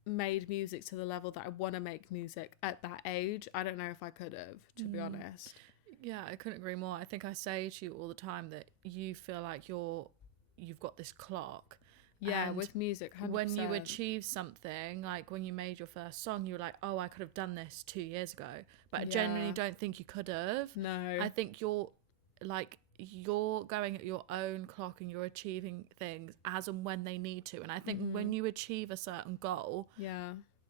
made music to the level that I want to make music at that age? I don't know if I could have, to be honest. Yeah, I couldn't agree more. I think I say to you all the time that you feel like you've got this clock. Yeah, And with music, 100%. when you achieve something, like when you made your first song, you were like, oh, I could have done this 2 years ago. But I genuinely don't think you could have. No. I think you're going at your own clock, and you're achieving things as and when they need to. And I think when you achieve a certain goal,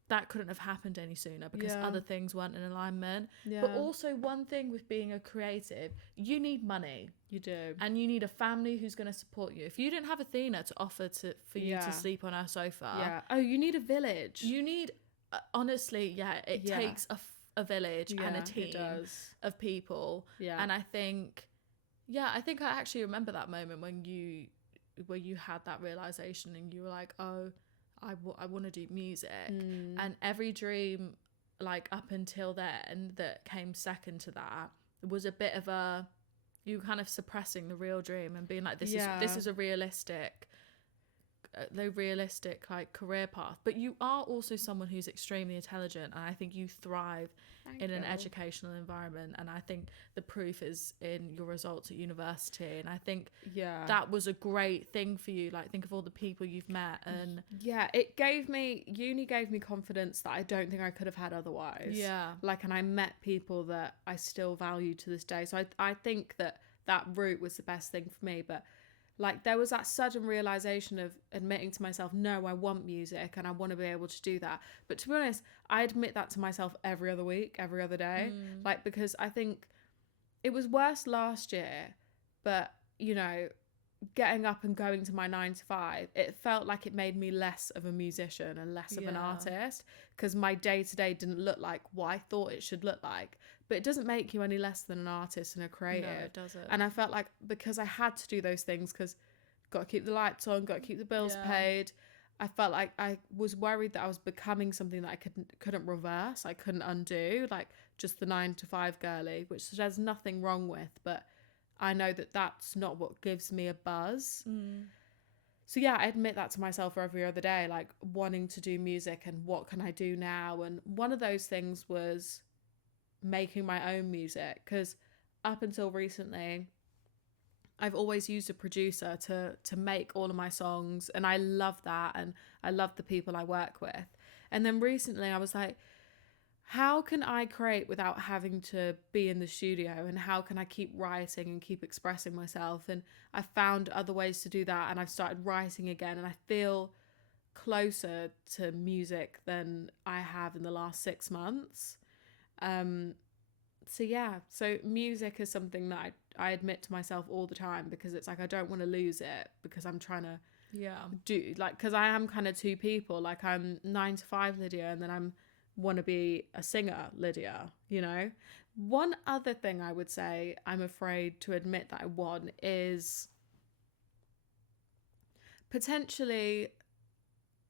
that couldn't have happened any sooner because other things weren't in alignment. But also, one thing with being a creative, you need money. You do. And you need a family who's going to support you. If you didn't have Athena to offer for you to sleep on her sofa. Yeah. Oh, you need a village. You need, honestly, it takes a village and a team of people. Yeah. And I think I actually remember that moment when you had that realization and you were like, oh, I want to do music. And every dream, like up until then, that came second to that was a bit of you kind of suppressing the real dream and being like, this is a realistic like career path. But you are also someone who's extremely intelligent, and I think you thrive in an educational environment, and I think the proof is in your results at university. And I think that was a great thing for you. Like, think of all the people you've met, and uni gave me confidence that I don't think I could have had otherwise. And I met people that I still value to this day. So I think that route was the best thing for me. But like, there was that sudden realization of admitting to myself, no, I want music and I want to be able to do that. But to be honest, I admit that to myself every other week, every other day. Like, because I think it was worse last year, but, you know, getting up and going to my 9 to 5, it felt like it made me less of a musician and less of an artist, because my day-to-day didn't look like what I thought it should look like. But it doesn't make you any less than an artist and a creative. No, it doesn't. And I felt like, because I had to do those things, because got to keep the lights on, got to keep the bills paid, I felt like I was worried that I was becoming something that I couldn't reverse, I couldn't undo, like just the 9 to 5 girly, which there's nothing wrong with, but I know that that's not what gives me a buzz. So yeah, I admit that to myself every other day, like wanting to do music and what can I do now. And one of those things was making my own music, because up until recently I've always used a producer to make all of my songs, and I love that, and I love the people I work with. And then recently I was like, how can I create without having to be in the studio, and how can I keep writing and keep expressing myself? And I found other ways to do that, and I've started writing again, and I feel closer to music than I have in the last 6 months. So music is something that I admit to myself all the time, because it's like I don't want to lose it, because I'm trying to do, like, because I am kind of two people. Like, I'm 9 to 5 Lydia, and then I'm want to be a singer Lydia, you know. One other thing I would say I'm afraid to admit that I want is potentially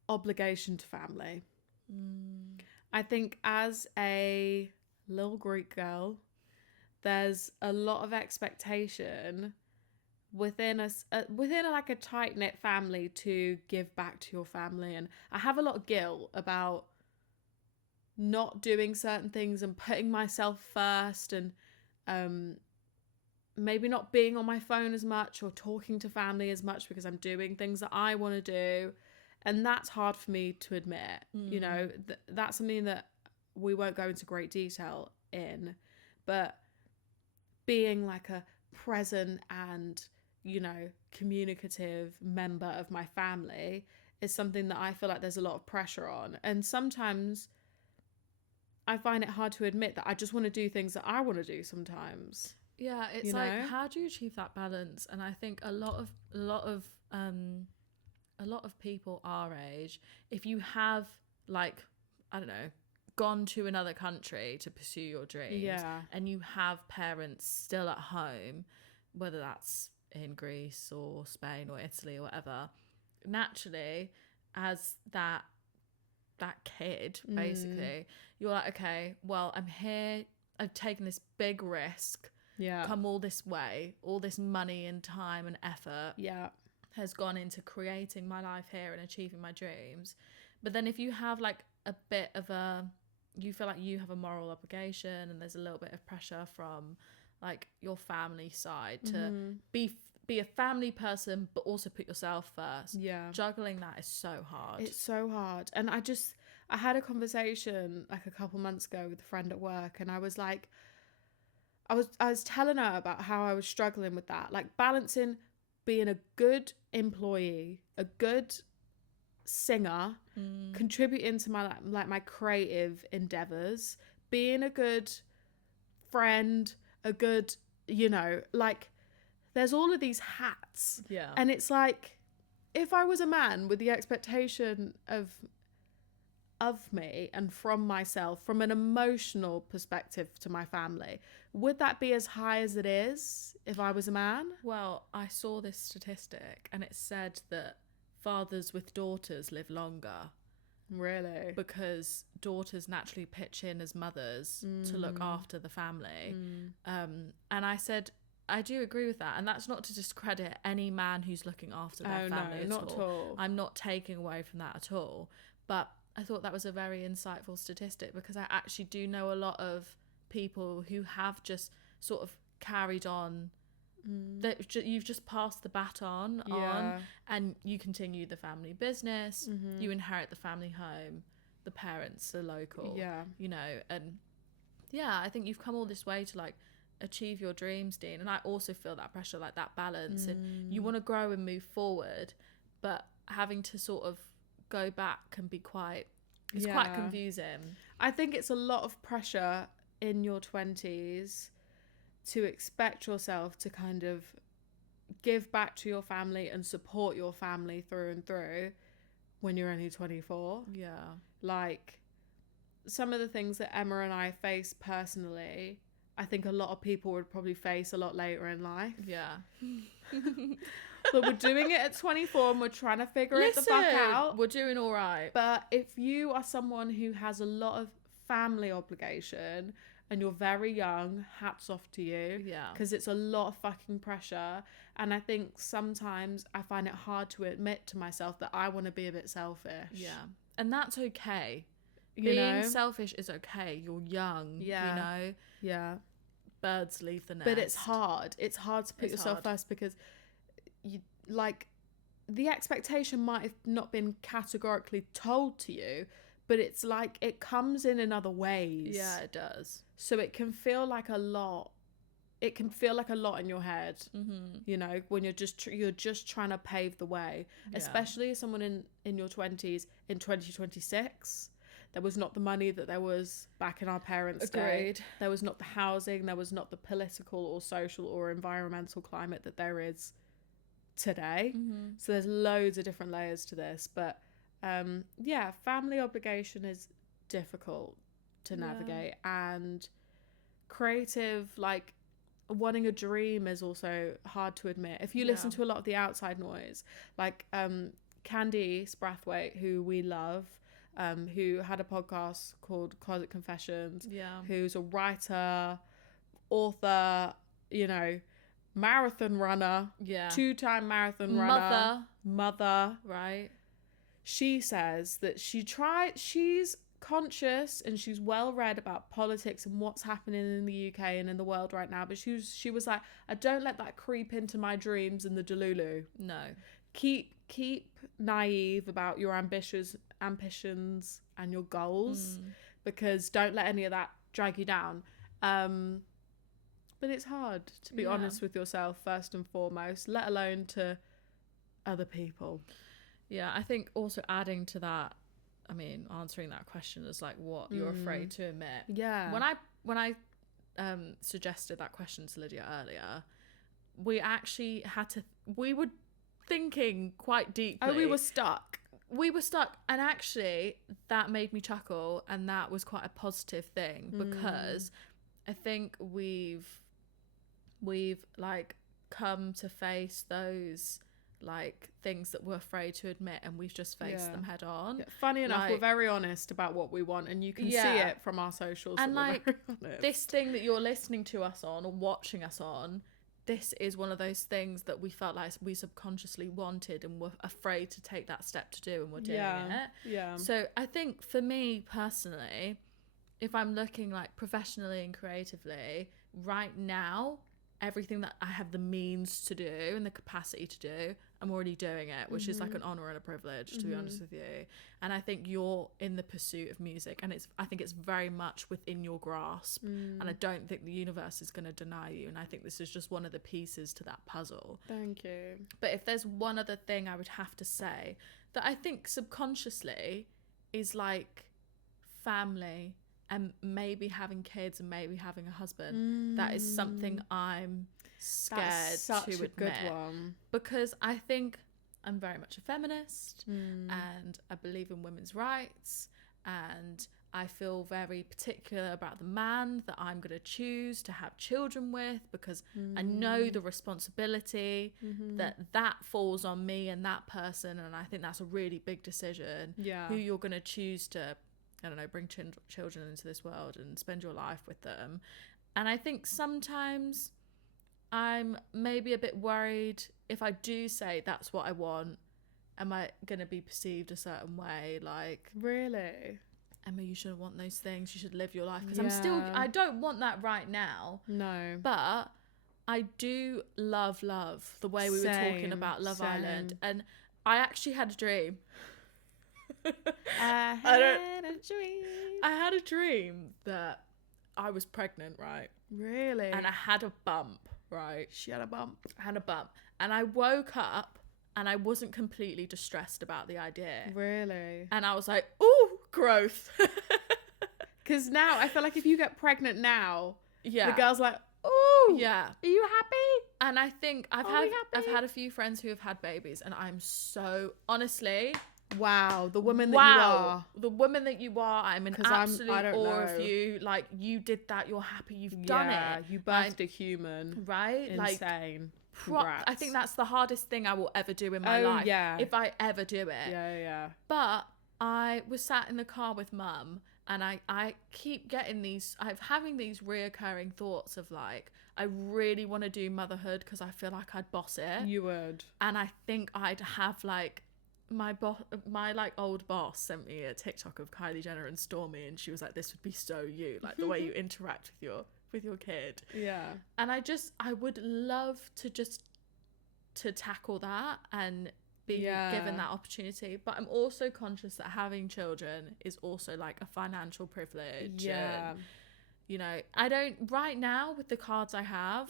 obligation to family. I think as a little Greek girl, there's a lot of expectation within like a tight-knit family to give back to your family, and I have a lot of guilt about not doing certain things and putting myself first, and maybe not being on my phone as much or talking to family as much, because I'm doing things that I want to do, and that's hard for me to admit. You know, that's something that we won't go into great detail in, but being like a present and, you know, communicative member of my family is something that I feel like there's a lot of pressure on, and sometimes I find it hard to admit that I just want to do things that I want to do sometimes. Yeah, it's you like, know? how do you achieve that balance? And I think a lot of people our age, if you have, like, I don't know, gone to another country to pursue your dreams, and you have parents still at home, whether that's in Greece or Spain or Italy or whatever, naturally, as that kid, basically, you're like, okay, well, I'm here, I've taken this big risk, come all this way, all this money and time and effort has gone into creating my life here and achieving my dreams. But then if you have like a bit of you feel like you have a moral obligation, and there's a little bit of pressure from like your family side to be a family person but also put yourself first. Juggling that is so hard. It's so hard. And I had a conversation like a couple months ago with a friend at work, and I was like, I was telling her about how I was struggling with that, like balancing being a good employee, a good singer, contributing to my my creative endeavors, being a good friend, a good, like there's all of these hats. And it's like, if I was a man with the expectation of me and from myself, from an emotional perspective to my family, would that be as high as it is if I was a man? Well, I saw this statistic and it said that fathers with daughters live longer. Really? Because daughters naturally pitch in as mothers to look after the family. And I said, I do agree with that. And that's not to discredit any man who's looking after their family at all. I'm not taking away from that at all. But I thought that was a very insightful statistic, because I actually do know a lot of people who have just sort of carried on. That you've just passed the baton on, and you continue the family business, you inherit the family home, the parents are local, and I think you've come all this way to like achieve your dreams, Dean. And I also feel that pressure, like that balance, and you want to grow and move forward, but having to sort of go back can be quite confusing. I think it's a lot of pressure in your 20s to expect yourself to kind of give back to your family and support your family through and through when you're only 24. Like some of the things that Emma and I face personally, I think a lot of people would probably face a lot later in life. But we're doing it at 24 and we're trying to figure it the fuck out. We're doing all right. But if you are someone who has a lot of family obligation and you're very young, hats off to you. Because it's a lot of fucking pressure. And I think sometimes I find it hard to admit to myself that I want to be a bit selfish. And that's okay. Being selfish is okay. You're young, you know? Birds leave the nest. But it's hard. It's hard to put yourself first, because you like the expectation might have not been categorically told to you, but it's like it comes in other ways. It does. So it can feel like a lot. It can feel like a lot in your head, when you're just trying to pave the way, especially as someone in your 20s in 2026. There was not the money that there was back in our parents' day. There was not the housing. There was not the political or social or environmental climate that there is today. So there's loads of different layers to this. But family obligation is difficult to navigate. And creative, like wanting a dream, is also hard to admit. If you listen to a lot of the outside noise, like Candy Sprathwaite, who we love, who had a podcast called Closet Confessions, who's a writer, author, marathon runner, 2-time marathon runner, mother, right? She says that she's conscious and she's well read about politics and what's happening in the UK and in the world right now, but she was like, I don't let that creep into my dreams and the delulu. No. Keep naive about your ambitions and your goals, because don't let any of that drag you down. But it's hard to be honest with yourself first and foremost, let alone to other people. I think also adding to that, I mean, answering that question is like what you're afraid to admit. When I suggested that question to Lydia earlier, we actually we were thinking quite deeply. We were stuck. we were stuck, and actually that made me chuckle, and that was quite a positive thing, because I think we've like come to face those like things that we're afraid to admit, and we've just faced them head on. Funny enough, like, we're very honest about what we want, and you can see it from our socials. And like this thing that you're listening to us on or watching us on, this is one of those things that we felt like we subconsciously wanted and were afraid to take that step to do, and we're doing it. So I think for me personally, if I'm looking like professionally and creatively right now, everything that I have the means to do and the capacity to do, I'm already doing it, which is like an honor and a privilege, to be honest with you. And I think you're in the pursuit of music, and I think it's very much within your grasp, and I don't think the universe is going to deny you, and I think this is just one of the pieces to that puzzle. Thank you. But if there's one other thing I would have to say that I think subconsciously is like family, and maybe having kids, and maybe having a husband, that is something I'm scared to admit. Good one. Because I think I'm very much a feminist, and I believe in women's rights, and I feel very particular about the man that I'm going to choose to have children with, because I know the responsibility that falls on me and that person, and I think that's a really big decision. Who you're going to choose to, I don't know, bring children into this world and spend your life with them. And I think sometimes I'm maybe a bit worried, if I do say that's what I want, am I going to be perceived a certain way? Like, really? Emma, you shouldn't want those things. You should live your life. Because I don't want that right now. No. But I do love the way we were talking about Love Island. And I actually had a dream. I had a dream that I was pregnant, right? Really? And I had a bump, right? She had a bump. I had a bump. And I woke up and I wasn't completely distressed about the idea. Really? And I was like, ooh, growth. Because now I feel like if you get pregnant now, the girl's like, ooh, yeah, are you happy? And I think I've had a few friends who have had babies, and I'm so, honestly, wow, the woman that you are. The woman that you are. I'm in absolute awe of you. Like, you did that. You're happy. You've done it. You birthed a human. Right? Insane. Congrats. I think that's the hardest thing I will ever do in my life. Yeah. If I ever do it. Yeah. But I was sat in the car with mum, and I keep getting having these reoccurring thoughts of like, I really want to do motherhood because I feel like I'd boss it. You would. And I think I'd have like, my like old boss sent me a TikTok of Kylie Jenner and Stormy, and she was like, this would be so you, like the way you interact with your kid. Yeah. And I would love to tackle that and be given that opportunity, but I'm also conscious that having children is also like a financial privilege. And, you know, I don't right now with the cards I have,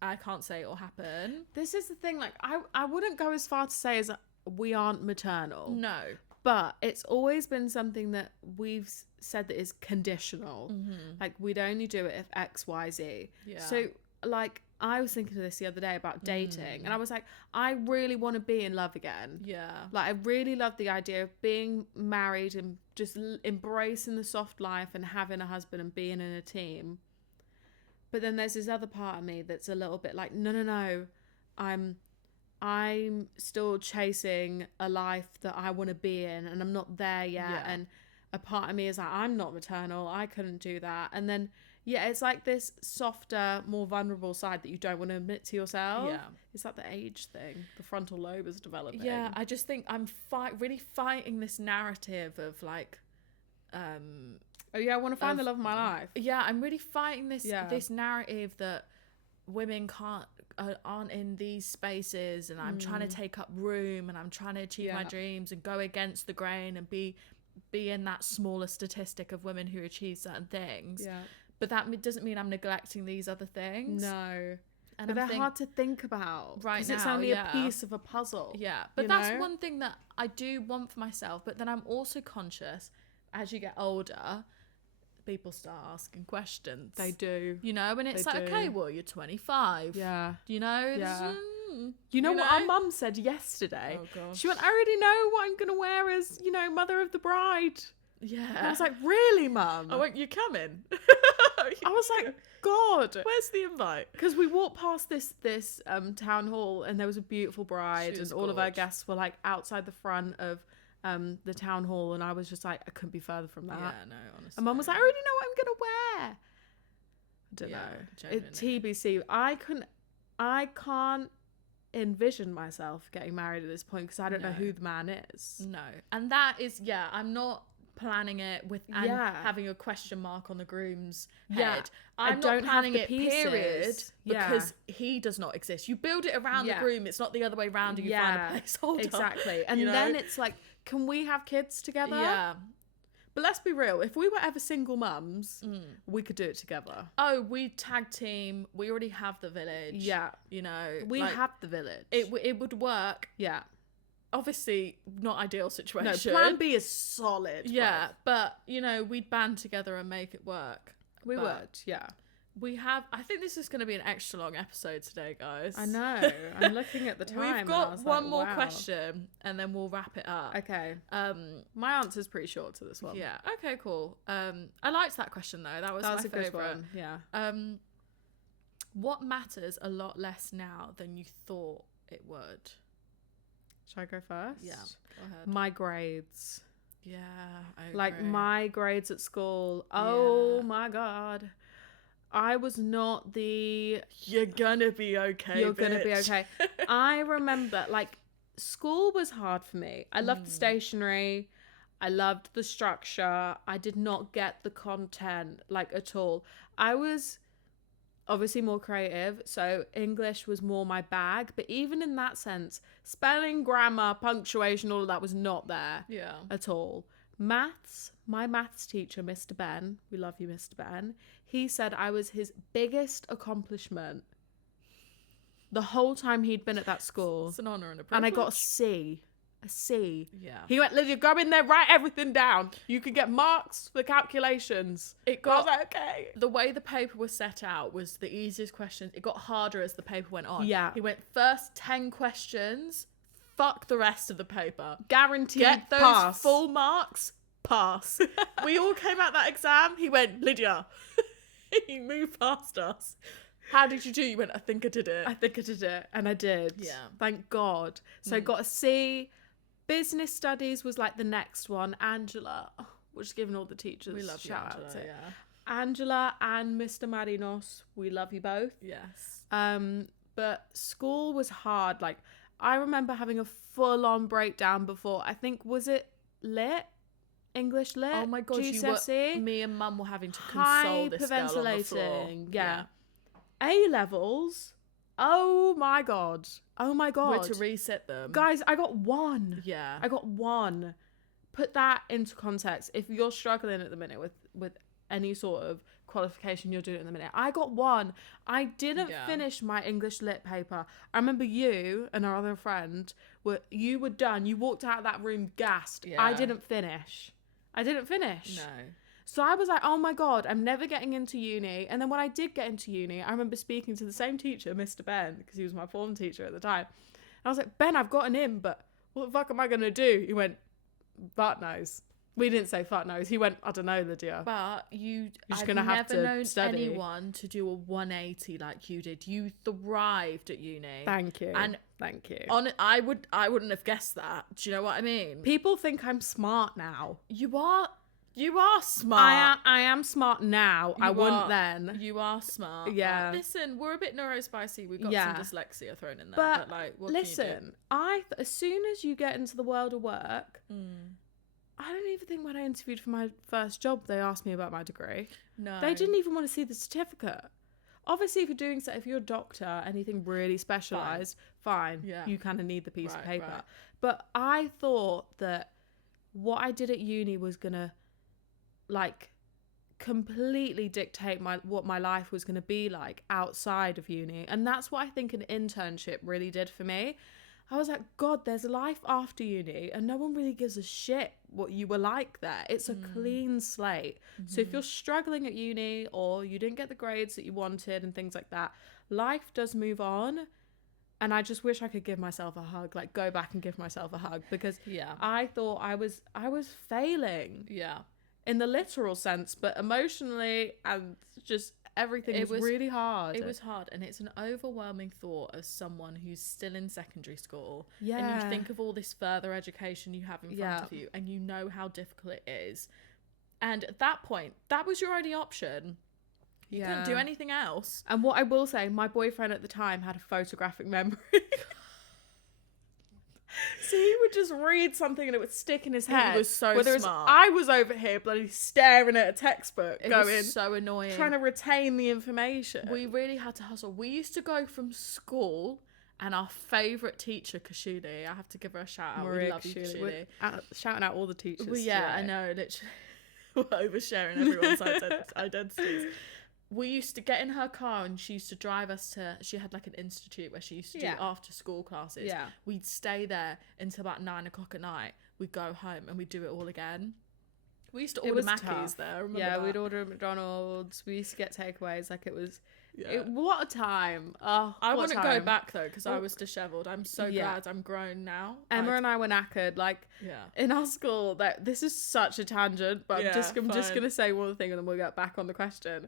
I can't say it'll happen. This is the thing, like I wouldn't go as far to say as we aren't maternal. No. But it's always been something that we've said that is conditional. Like, we'd only do it if X, Y, Z. Yeah. So, like, I was thinking of this the other day about dating, and I was like, I really want to be in love again. Yeah. Like, I really love the idea of being married and just embracing the soft life and having a husband and being in a team. But then there's this other part of me that's a little bit like, no, I'm still chasing a life that I want to be in, and I'm not there yet. Yeah. And a part of me is like, I'm not maternal. I couldn't do that. And then, it's like this softer, more vulnerable side that you don't want to admit to yourself. Yeah. It's like the age thing. The frontal lobe is developing. Yeah, I just think I'm really fighting this narrative of like, I want to find the love of my life. Yeah, I'm really fighting this narrative that women aren't in these spaces, and I'm trying to take up room, and I'm trying to achieve my dreams and go against the grain and be in that smaller statistic of women who achieve certain things. Yeah. But that doesn't mean I'm neglecting these other things. No. And but they're hard to think about. Right now, because it's only a piece of a puzzle. Yeah. But that's one thing that I do want for myself. But then I'm also conscious, as you get older, people start asking questions. They do. You know, and it's okay, well, you're 25. Yeah. You know? Yeah. You know what our mum said yesterday? Oh, gosh. She went, I already know what I'm going to wear as, mother of the bride. Yeah. And I was like, really, mum? I went, you coming? I was like, God. Where's the invite? Because we walked past this town hall and there was a beautiful bride and all of our guests were like outside the front of the town hall, and I was just like, I couldn't be further from that. Yeah, no, honestly. And mum was like, I already know what I'm going to wear. I don't know. TBC. I can't envision myself getting married at this point because I don't know who the man is. No. And that is, I'm not planning it with having a question mark on the groom's head. I'm not planning it, period, because he does not exist. You build it around the groom. It's not the other way around and you find a placeholder. Exactly. And then it's like, can we have kids together? Yeah. But let's be real. If we were ever single mums, we could do it together. Oh, we tag team. We already have the village. Yeah. We have the village. It would work. Yeah. Obviously, not ideal situation. No, plan B is solid. Yeah, but, we'd band together and make it work. We would, yeah. I think this is going to be an extra long episode today, guys. I know. I'm looking at the time. We've got one more question and then we'll wrap it up. Okay. My answer's pretty short to this one. Yeah. Okay, cool. I liked that question though. That was my favorite. Good one. Yeah. What matters a lot less now than you thought it would? Should I go first? Yeah. Go ahead. My grades. Yeah. I agree. Like my grades at school. Oh my God. I was not the... You're gonna be okay, You're gonna be okay. I remember, like, school was hard for me. I loved the stationery. I loved the structure. I did not get the content, like, at all. I was obviously more creative, so English was more my bag. But even in that sense, spelling, grammar, punctuation, all of that was not there at all. Maths, my maths teacher, Mr. Ben, we love you, Mr. Ben, he said I was his biggest accomplishment the whole time he'd been at that school. It's an honour and a privilege. And I got a C. A C. Yeah. He went, Lydia, go in there, write everything down. You can get marks for calculations. I was like, okay. The way the paper was set out was the easiest questions. It got harder as the paper went on. Yeah. He went, first 10 questions, fuck the rest of the paper. Guaranteed Get those pass. full marks, pass. We all came out that exam. He went, Lydia. He moved past us. How did you do? You went, I think I did it. I think I did it. And I did. Yeah. Thank God. So I got a C. Business studies was like the next one. Angela. We're just giving all the teachers We love you, shout Angela, out to. yeah. Angela and Mr. Marinos. We love you both. Yes. But school was hard. Like, I remember having a full-on breakdown before. I think, was it lit? English lit? Oh my God, GCSE? me and mum were having to console this girl on the floor. Yeah. A-levels? Oh my God. We're to reset them. Guys, I got 1. Yeah. I got 1. Put that into context. If you're struggling at the minute with any sort of qualification you're doing at the minute, I got 1. I didn't finish my English lit paper. I remember you and our other friend, you were done. You walked out of that room gassed. Yeah. I didn't finish. No. So I was like, oh my God, I'm never getting into uni. And then when I did get into uni, I remember speaking to the same teacher, Mr. Ben, because he was my form teacher at the time. And I was like, Ben, I've got an in, but what the fuck am I going to do? He went, fuck knows. We didn't say fuck knows. He went, I don't know, Lydia. But I've never known anyone to do a 180 like you did. You thrived at uni. Thank you. And thank you. I wouldn't have guessed that. Do you know what I mean? People think I'm smart now. You are smart. I am smart now. I wasn't then. You are smart. Yeah. Like, listen, we're a bit neurospicy. We've got some dyslexia thrown in there. But like, what listen, can you do? as soon as you get into the world of work, I don't even think when I interviewed for my first job, they asked me about my degree. No. They didn't even want to see the certificate. Obviously, if you're doing so, if you're a doctor, anything really specialised, fine. Yeah. You kind of need the piece of paper. Right. But I thought that what I did at uni was going to, like, completely dictate what my life was going to be like outside of uni. And that's what I think an internship really did for me. I was like, God, there's a life after uni and no one really gives a shit what you were like there. It's a clean slate. So if you're struggling at uni or you didn't get the grades that you wanted and things like that, life does move on. And I just wish I could give myself a hug, like go back and give myself a hug, because Yeah. I thought I was failing Yeah. in the literal sense, but emotionally and just everything was really hard. It was hard, and it's an overwhelming thought as someone who's still in secondary school. Yeah. And you think of all this further education you have in front of you, and you know how difficult it is. And at that point, that was your only option. You couldn't do anything else. And what I will say, my boyfriend at the time had a photographic memory. So he would just read something and it would stick in his head. He was so Whereas smart. I was over here bloody staring at a textbook, It going, was so annoying. trying to retain the information. We really had to hustle. We used to go from school, and our favourite teacher, Kashuli, I have to give her a shout out. Maria We love you, Kashuli. Shouting out all the teachers. Well, yeah, I know, literally. We're oversharing everyone's identities. We used to get in her car, and she used to drive us to, she had like an institute where she used to do after school classes. Yeah. We'd stay there until about 9 o'clock at night. We'd go home and we'd do it all again. We used to order Mackies there. Remember we'd that? order at McDonald's. We used to get takeaways. Like it was, Yeah. what a time. Oh, I what a wouldn't go time. back though, because I was dishevelled. I'm so glad I'm grown now. Emma and I were knackered. Like in our school, that this is such a tangent, but I'm just gonna say one thing and then we'll get back on the question.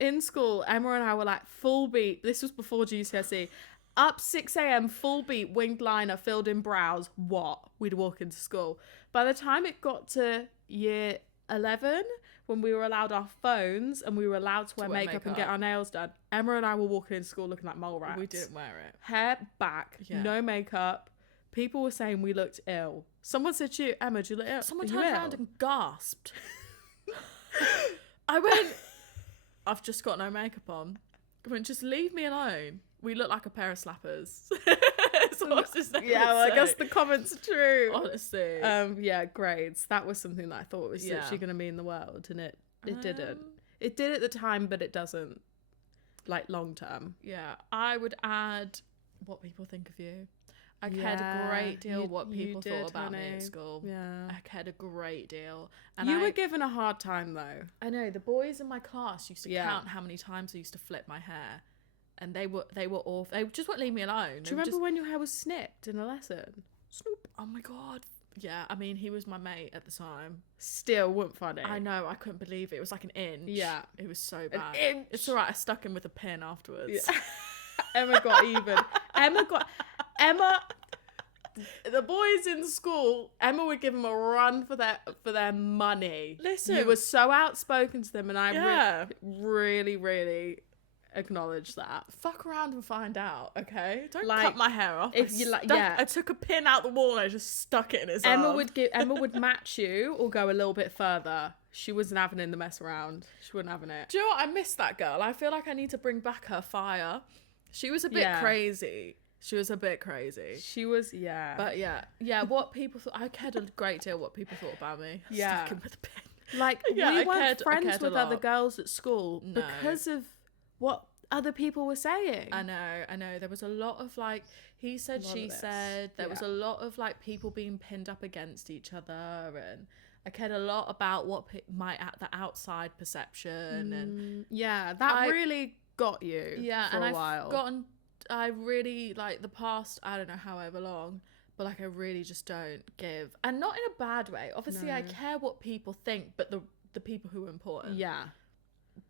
In school, Emma and I were like full beat. This was before GCSE. Up 6 a.m, full beat, winged liner, filled in brows. What? We'd walk into school. By the time it got to year 11, when we were allowed our phones and we were allowed to wear makeup and get our nails done, Emma and I were walking into school looking like mole rats. We didn't wear it. Hair back, no makeup. People were saying we looked ill. Someone said to you, Emma, do you look ill? Someone turned around and gasped. I went, I've just got no makeup on. I went, just leave me alone. We look like a pair of slappers. I guess the comment's true. Honestly. Grades. That was something that I thought was literally going to mean the world, and it didn't. It did at the time, but it doesn't, like, long term. Yeah, I would add what people think of you. I cared a great deal what people thought about me at school. Yeah. I cared a great deal. And you were given a hard time, though. I know. The boys in my class used to count how many times I used to flip my hair. And they were awful. They just wouldn't leave me alone. Do you remember when your hair was snipped in a lesson? Snoop. Oh my God. Yeah, I mean, he was my mate at the time. Still weren't funny. I know, I couldn't believe it. It was like an inch. Yeah. It was so bad. An inch. It's alright, I stuck him with a pin afterwards. Yeah. Emma got even. The boys in school, Emma would give them a run for their money. Listen. You were so outspoken to them, and I really, really acknowledge that. Fuck around and find out, okay? Don't Like, cut my hair off. if you like, yeah. I took a pin out the wall and I just stuck it in his Emma arm. Emma would match you or go a little bit further. She wasn't having in the mess around. She wasn't having it. Do you know what? I miss that girl. I feel like I need to bring back her fire. She was a bit crazy. She was, but what people thought, I cared a great deal what people thought about me. Yeah. Stuck him with a pin. Like, we weren't friends with other girls at school No. because of what other people were saying. I know. There was a lot of like, he said, she said. There was a lot of like people being pinned up against each other, and I cared a lot about what the outside perception and that really got you. Yeah, for and a while. I really like the past. I don't know however long. But like I really just don't give, and not in a bad way. Obviously, I care what people think, but the people who are important. Yeah.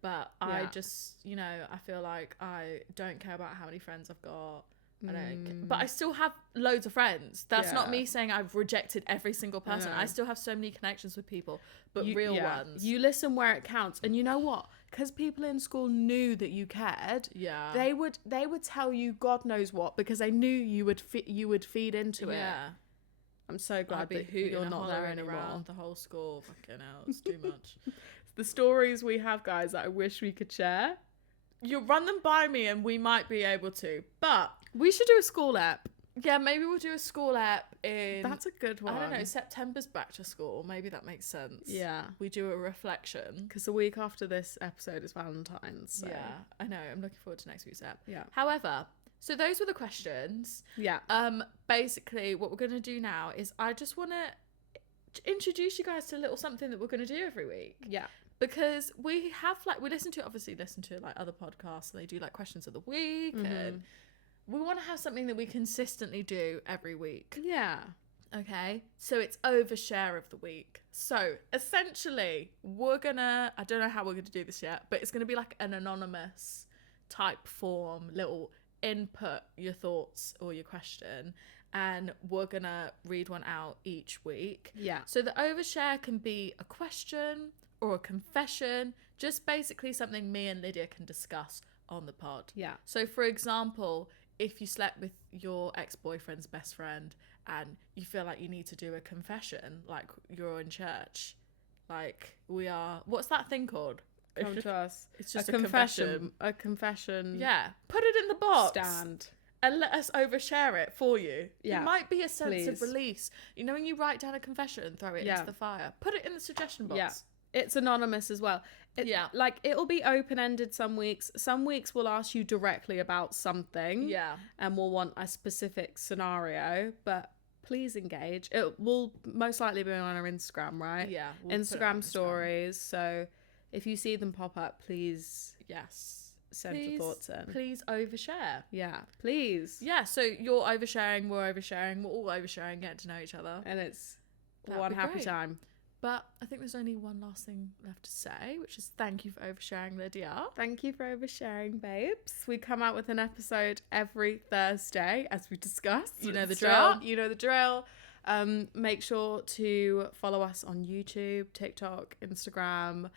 But I just, I feel like I don't care about how many friends I've got. I don't, but I still have loads of friends. That's not me saying I've rejected every single person. I still have so many connections with people, but real ones. You listen where it counts, and you know what? Because people in school knew that you cared. Yeah, they would tell you God knows what, because they knew you would feed into it. Yeah, I'm so glad that you're not there anymore. Around the whole school. Fucking hell, it's too much. The stories we have, guys, that I wish we could share. You run them by me and we might be able to, but we should do a school app. Yeah, maybe we'll do a school app in... That's a good one. I don't know, September's back to school. Maybe that makes sense. Yeah. We do a reflection. Because the week after this episode is Valentine's. So. Yeah, I know. I'm looking forward to next week's app. Yeah. However, so those were the questions. Yeah. Basically, what we're going to do now is I just want to introduce you guys to a little something that we're going to do every week. Yeah. Because we listen to like other podcasts and they do like questions of the week and we want to have something that we consistently do every week. Yeah. Okay, so it's overshare of the week. So essentially, I don't know how we're gonna do this yet, but it's gonna be like an anonymous type form, little input your thoughts or your question, and we're gonna read one out each week. Yeah. So the overshare can be a question or a confession, just basically something me and Lydia can discuss on the pod. Yeah. So for example, if you slept with your ex-boyfriend's best friend and you feel like you need to do a confession, like you're in church, like we are, what's that thing called? Come to us. It's just a confession. A confession. Yeah. Put it in the box. Stand. And let us overshare it for you. Yeah. It might be a sense of Please. release. You know when you write down a confession and throw it Yeah. into the fire? Put it in the suggestion box. Yeah. It's anonymous as well. Like, it'll be open-ended some weeks. Some weeks we'll ask you directly about something. Yeah. And we'll want a specific scenario, but please engage. It will most likely be on our Instagram, right? Yeah. we'll put it on Instagram stories. So if you see them pop up, please Yes. send your thoughts in. Please overshare. Yeah, please. Yeah, so you're oversharing, we're oversharing, we're all oversharing, getting to know each other. And it's That'd one be happy great. time. But I think there's only one last thing left to say, which is thank you for oversharing, Lydia. Thank you for oversharing, babes. We come out with an episode every Thursday, as we discussed. You know the Start. drill. You know the drill. Make sure to follow us on YouTube, TikTok, Instagram.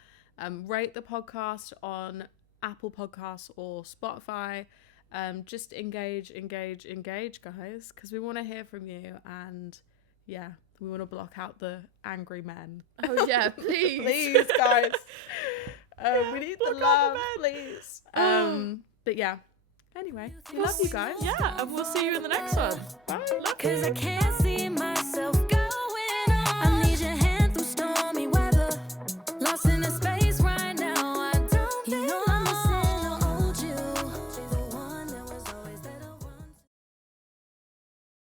Rate the podcast on Apple Podcasts or Spotify. Just engage, guys, because we want to hear from you. And yeah, we want to block out the angry men. Oh yeah, please. Please, guys. We need the Block out love, the men. please. But yeah. Anyway, we love you guys. Yeah, and we'll see you in the next one. Bye. Cause I can't